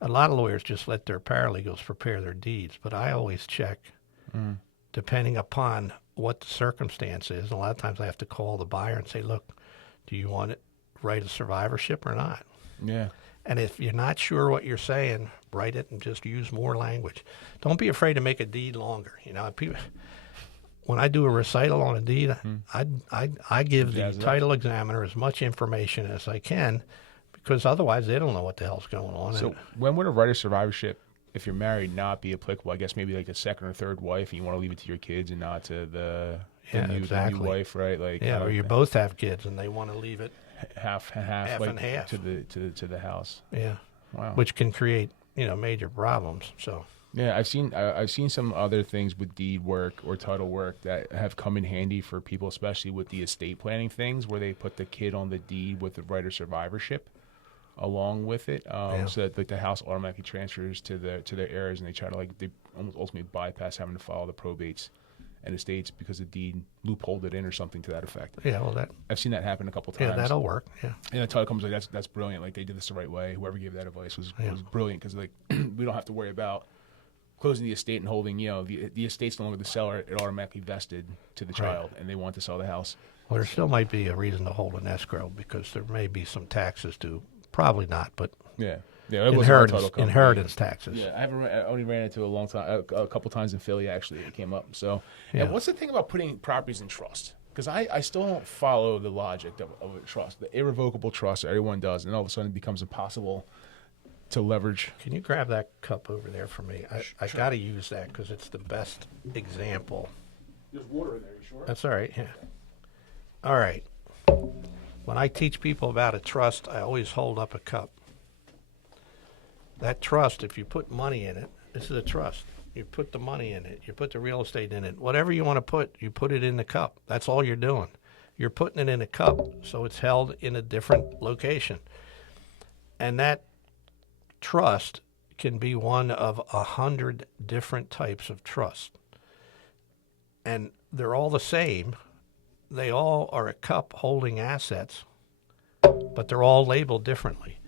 a lot of lawyers just let their paralegals prepare their deeds. But I always check, depending upon what the circumstance is. A lot of times I have to call the buyer and say, look, do you want it right of survivorship or not? Yeah. And if you're not sure what you're saying, write it and just use more language. Don't be afraid to make a deed longer. People, when I do a recital on a deed, I give the title examiner as much information as I can, because otherwise they don't know what the hell's going on. So when would a right of survivorship, if you're married, not be applicable? I guess maybe like a second or third wife, and you want to leave it to your kids and not to the new wife, right? Like or you both have kids and they want to leave it half and half to the house. Yeah. Wow. Which can create major problems. So. Yeah, I've seen some other things with deed work or title work that have come in handy for people, especially with the estate planning things, where they put the kid on the deed with the right of survivorship along with it, so that like the house automatically transfers to their heirs, and they try to they almost ultimately bypass having to file the probates and estates because the deed loopholed it in or something to that effect. Yeah, well, I've seen that happen a couple times. Yeah, that'll work. Yeah. And the title company's like, that's brilliant. Like, they did this the right way. Whoever gave that advice was brilliant, because like we don't have to worry about closing the estate and holding, the estate's no longer the seller. It automatically vested to the child, and they want to sell the house. Well, there still might be a reason to hold an escrow because there may be some taxes due. Probably not, but yeah, inheritance taxes. Yeah, I only ran into a couple times in Philly, actually. It came up. So, and what's the thing about putting properties in trust? Because I still don't follow the logic of a trust, the irrevocable trust that everyone does, and all of a sudden it becomes impossible to leverage. Can you grab that cup over there for me? I got to use that because it's the best example. There's water in there, you sure? That's all right, yeah. All right. When I teach people about a trust, I always hold up a cup. That trust, if you put money in it, this is a trust. You put the money in it. You put the real estate in it. Whatever you want to put, you put it in the cup. That's all you're doing. You're putting it in a cup, so it's held in a different location. And that trust can be one of 100 different types of trust. And they're all the same. They all are a cup holding assets, but they're all labeled differently.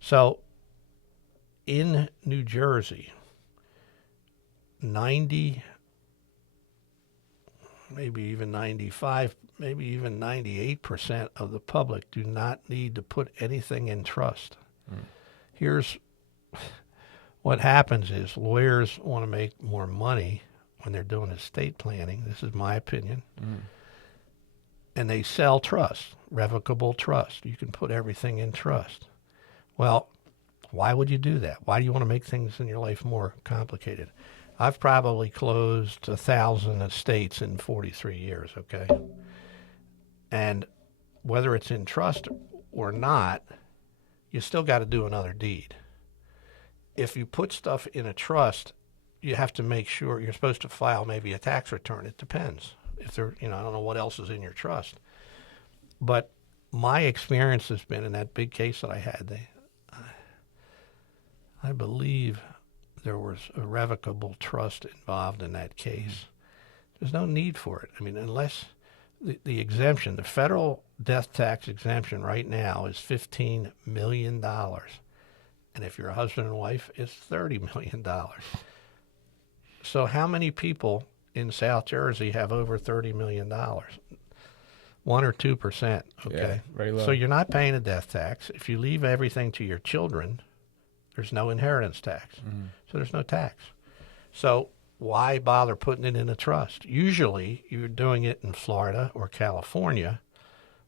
So in New Jersey, 90, maybe even 95, maybe even 98% of the public do not need to put anything in trust. Here's what happens is lawyers want to make more money when they're doing estate planning. This is my opinion. And they sell trust, revocable trust. You can put everything in trust. Well, why would you do that? Why do you want to make things in your life more complicated? I've probably closed 1,000 estates in 43 years, okay? And whether it's in trust or not, you still got to do another deed. If you put stuff in a trust, you have to make sure you're supposed to file maybe a tax return. It depends. If there, I don't know what else is in your trust. But my experience has been in that big case that I had, I believe there was a revocable trust involved in that case. There's no need for it. I mean, unless the exemption, the federal death tax exemption right now is $15 million. And if you're a husband and wife, it's $30 million. So how many people in South Jersey have over $30 million? 1 or 2%, okay? Yeah, very low. So you're not paying a death tax. If you leave everything to your children, there's no inheritance tax. So there's no tax. So why bother putting it in a trust? Usually you're doing it in Florida or California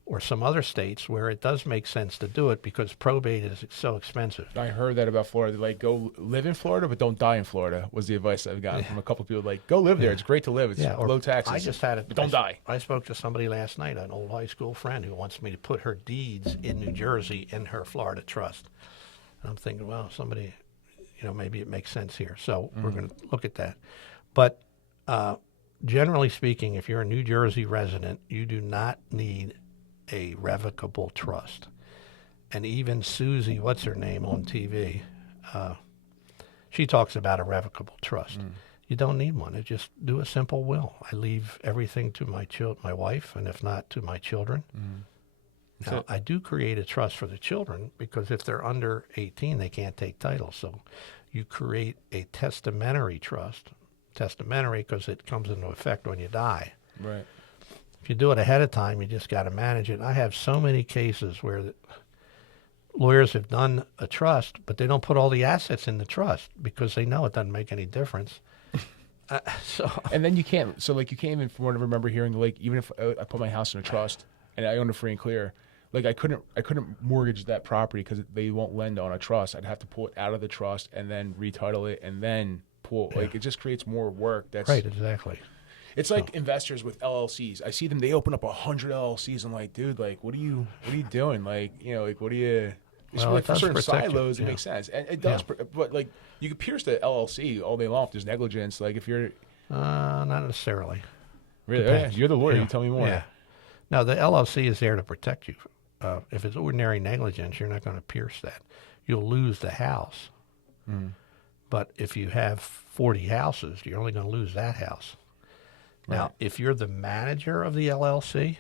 or some other states where it does make sense to do it because probate is so expensive. I heard that about Florida. Like, go live in Florida, but don't die in Florida, was the advice I've gotten from a couple of people. Like, go live there. It's great to live. It's low taxes. I just had it. But don't die. I spoke to somebody last night, an old high school friend who wants me to put her deeds in New Jersey in her Florida trust. And I'm thinking, well, somebody, maybe it makes sense here. So we're going to look at that. But generally speaking, if you're a New Jersey resident, you do not need a revocable trust. And even Susie, what's her name on TV? She talks about irrevocable trust. You don't need one. Just do a simple will. I leave everything to my wife, and if not, to my children. Now, I do create a trust for the children because if they're under 18, they can't take title. So you create a testamentary trust. Testamentary because it comes into effect when you die. Right. If you do it ahead of time, you just got to manage it. I have so many cases where lawyers have done a trust, but they don't put all the assets in the trust because they know it doesn't make any difference. And then you can't. So like you can't even, from what I remember hearing, like even if I put my house in a trust and I own it free and clear, like I couldn't mortgage that property because they won't lend on a trust. I'd have to pull it out of the trust and then retitle it and then pull. Like it just creates more work. That's right. Exactly. It's like investors with LLCs. I see them; they open up 100 LLCs. I'm like, dude, like, what are you doing? Like, like, what do you? Well, like for certain protect silos, it makes sense, and it does. But like, you could pierce the LLC all day long if there's negligence. Like, if you're not necessarily. Really, yeah, you're the lawyer. You tell me more. Yeah. No, the LLC is there to protect you. If it's ordinary negligence, you're not going to pierce that. You'll lose the house. But if you have 40 houses, you're only going to lose that house. Now, if you're the manager of the LLC,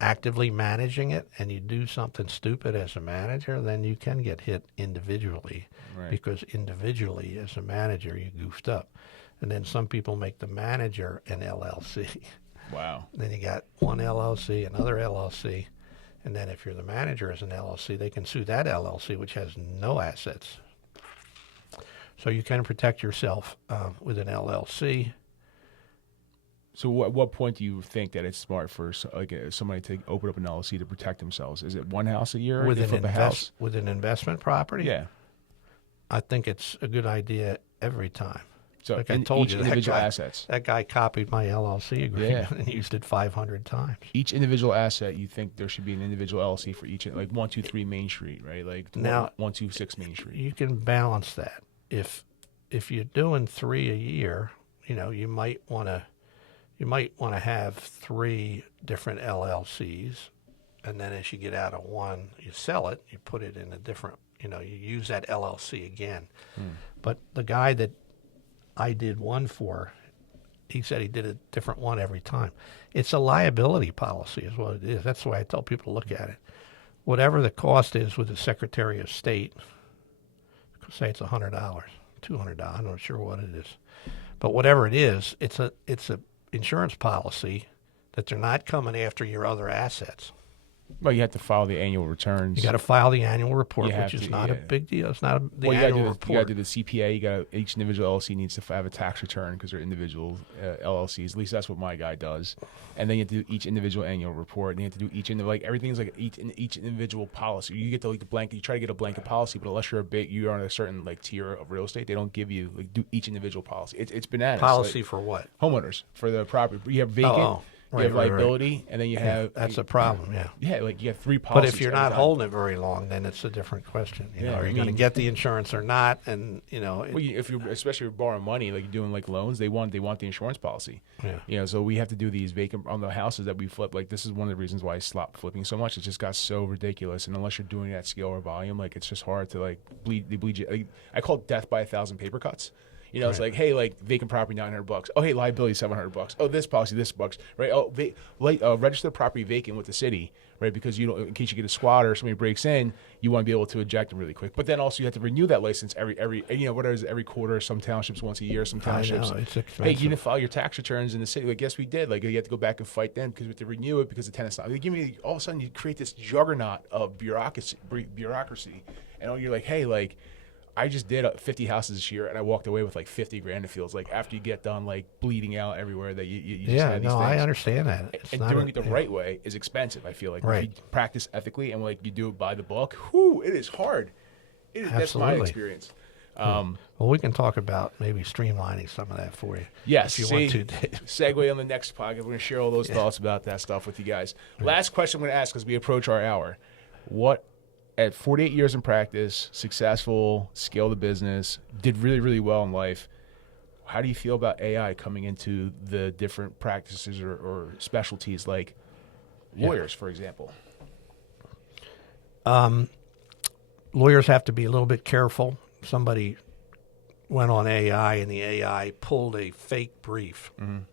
actively managing it, and you do something stupid as a manager, then you can get hit individually because individually as a manager, you goofed up. And then some people make the manager an LLC. Wow. Then you got one LLC, another LLC, and then if you're the manager as an LLC, they can sue that LLC, which has no assets. So you can protect yourself with an LLC. So at what point do you think that it's smart for somebody to open up an LLC to protect themselves? Is it one house a year? With an investment property? Yeah. I think it's a good idea every time. So like I told you, individual assets. That guy copied my LLC agreement and used it 500 times. Each individual asset, you think there should be an individual LLC for each, like 123 Main Street, right? Like now, 126 Main Street. You can balance that. If you're doing 3 a year, you might want to have 3 different LLCs, and then as you get out of one, you sell it, you put it in a different, you use that LLC again. But the guy that I did one for, he said he did a different one every time. It's a liability policy is what it is. That's the way I tell people to look at it. Whatever the cost is with the Secretary of State, say it's $100, $200, I'm not sure what it is. But whatever it is, it's a insurance policy that they're not coming after your other assets. Well, you have to file the annual returns. You got to file the annual report, which is not a big deal. It's not the annual report. You got to do the CPA. Each individual LLC needs to have a tax return because they're individual LLCs. At least that's what my guy does. And then you have to do each individual annual report. And you have to do everything's like each individual policy. You get the blanket. You try to get a blanket policy, but unless you're on a certain tier of real estate, they don't give you do each individual policy. It's bananas. Policy for what? Homeowners for the property. You have vacant. You have liability, and then you have... That's a problem, Yeah, you have 3 policies. But if you're not holding it very long, then it's a different question. Are you going to get the insurance or not? And, if you're, especially if you're borrowing money, like you're doing loans, they want the insurance policy. Yeah. So we have to do these vacant... On the houses that we flip, this is one of the reasons why I stopped flipping so much. It just got so ridiculous. And unless you're doing it at scale or volume, it's just hard to, bleed you. I call it death by 1,000 paper cuts. It's like, hey, vacant property, $900. Oh, hey, liability, $700. Oh, this policy, this bucks, right? Oh, register the property vacant with the city, right? Because in case you get a squatter or somebody breaks in, you want to be able to eject them really quick. But then also you have to renew that license every every quarter. Some townships once a year. Some townships. I know, it's expensive. Hey, you didn't file your tax returns in the city. Yes, we did. You have to go back and fight them because we have to renew it because the tenant's not. All of a sudden you create this juggernaut of bureaucracy, and you're like, hey, I just did 50 houses this year, and I walked away with $50,000. It feels like after you get done bleeding out everywhere that you just have these things. I understand that. And doing it the right way is expensive. I feel like right. If you practice ethically and you do it by the book, it is hard. That's my experience. Well, we can talk about maybe streamlining some of that for you. Yes, if you want to, Dave. Segue on the next podcast. We're going to share all those thoughts about that stuff with you guys. Right. Last question I'm going to ask as we approach our hour: at 48 years in practice, successful, scaled the business, did really, really well in life. How do you feel about AI coming into the different practices or specialties like lawyers, for example? Lawyers have to be a little bit careful. Somebody went on AI, and the AI pulled a fake brief and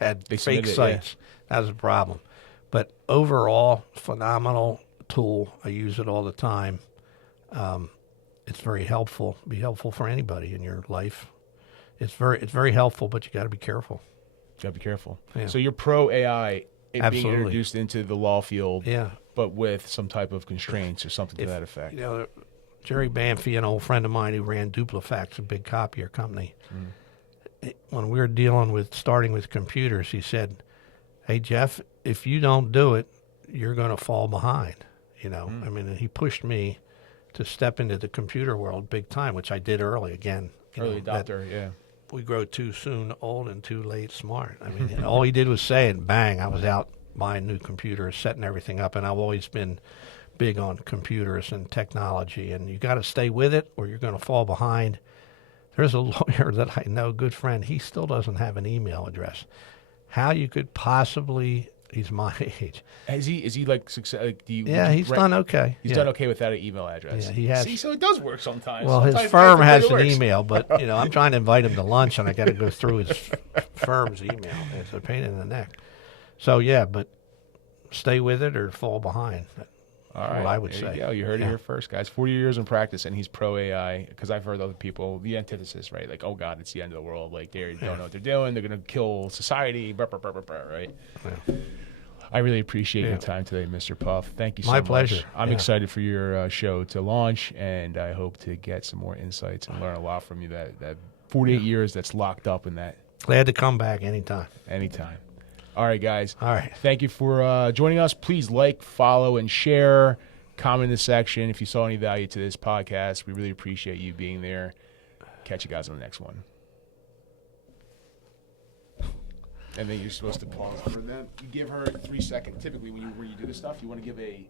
had They fake submitted it, sites. That was a problem. But overall, phenomenal tool. I use it all the time. It's very helpful. Be helpful for anybody in your life. It's very helpful, but you got to be careful. Got to be careful. Yeah. So you're pro AI, it being Absolutely. introduced into the law field, Yeah. but with some type of constraints or something to that effect. You know, Jerry Banffy, an old friend of mine who ran Duplifax, a big copier company, when we were starting with computers, he said, "Hey, Jeff, if you don't do it, you're going to fall behind." You know, I mean, he pushed me to step into the computer world big time, which I did early again. Early adopter, yeah. We grow too soon old and too late smart. I mean, all he did was say it, and bang, I was out buying new computers, setting everything up, and I've always been big on computers and technology, and you got to stay with it or you're going to fall behind. There's a lawyer that I know, good friend, he still doesn't have an email address. How you could possibly, he's my age. Is he like success? Like, He's done okay. He's done okay without an email address. Yeah, he has. See, so it does work sometimes. Well, Sometimes his firm has it an works. email, but I'm trying to invite him to lunch, and I got to go through his firm's email. It's a pain in the neck. So but stay with it or fall behind. All right, what I would there say. You go. You heard it here first, guys. 40 years in practice, and he's pro AI. Because I've heard other people, the antithesis, right? Like, oh God, it's the end of the world. Like they don't know what they're doing. They're gonna kill society. Right? Yeah. I really appreciate your time today, Mr. Puff. Thank you so much. My pleasure. I'm excited for your show to launch, and I hope to get some more insights and learn a lot from you. That 48 years that's locked up in that. Glad to come back anytime. Anytime. All right, guys. All right. Thank you for joining us. Please like, follow, and share. Comment in the section if you saw any value to this podcast. We really appreciate you being there. Catch you guys on the next one. And then you're supposed to pause for them. You give her 3 seconds. Typically, when you do this stuff, you want to give a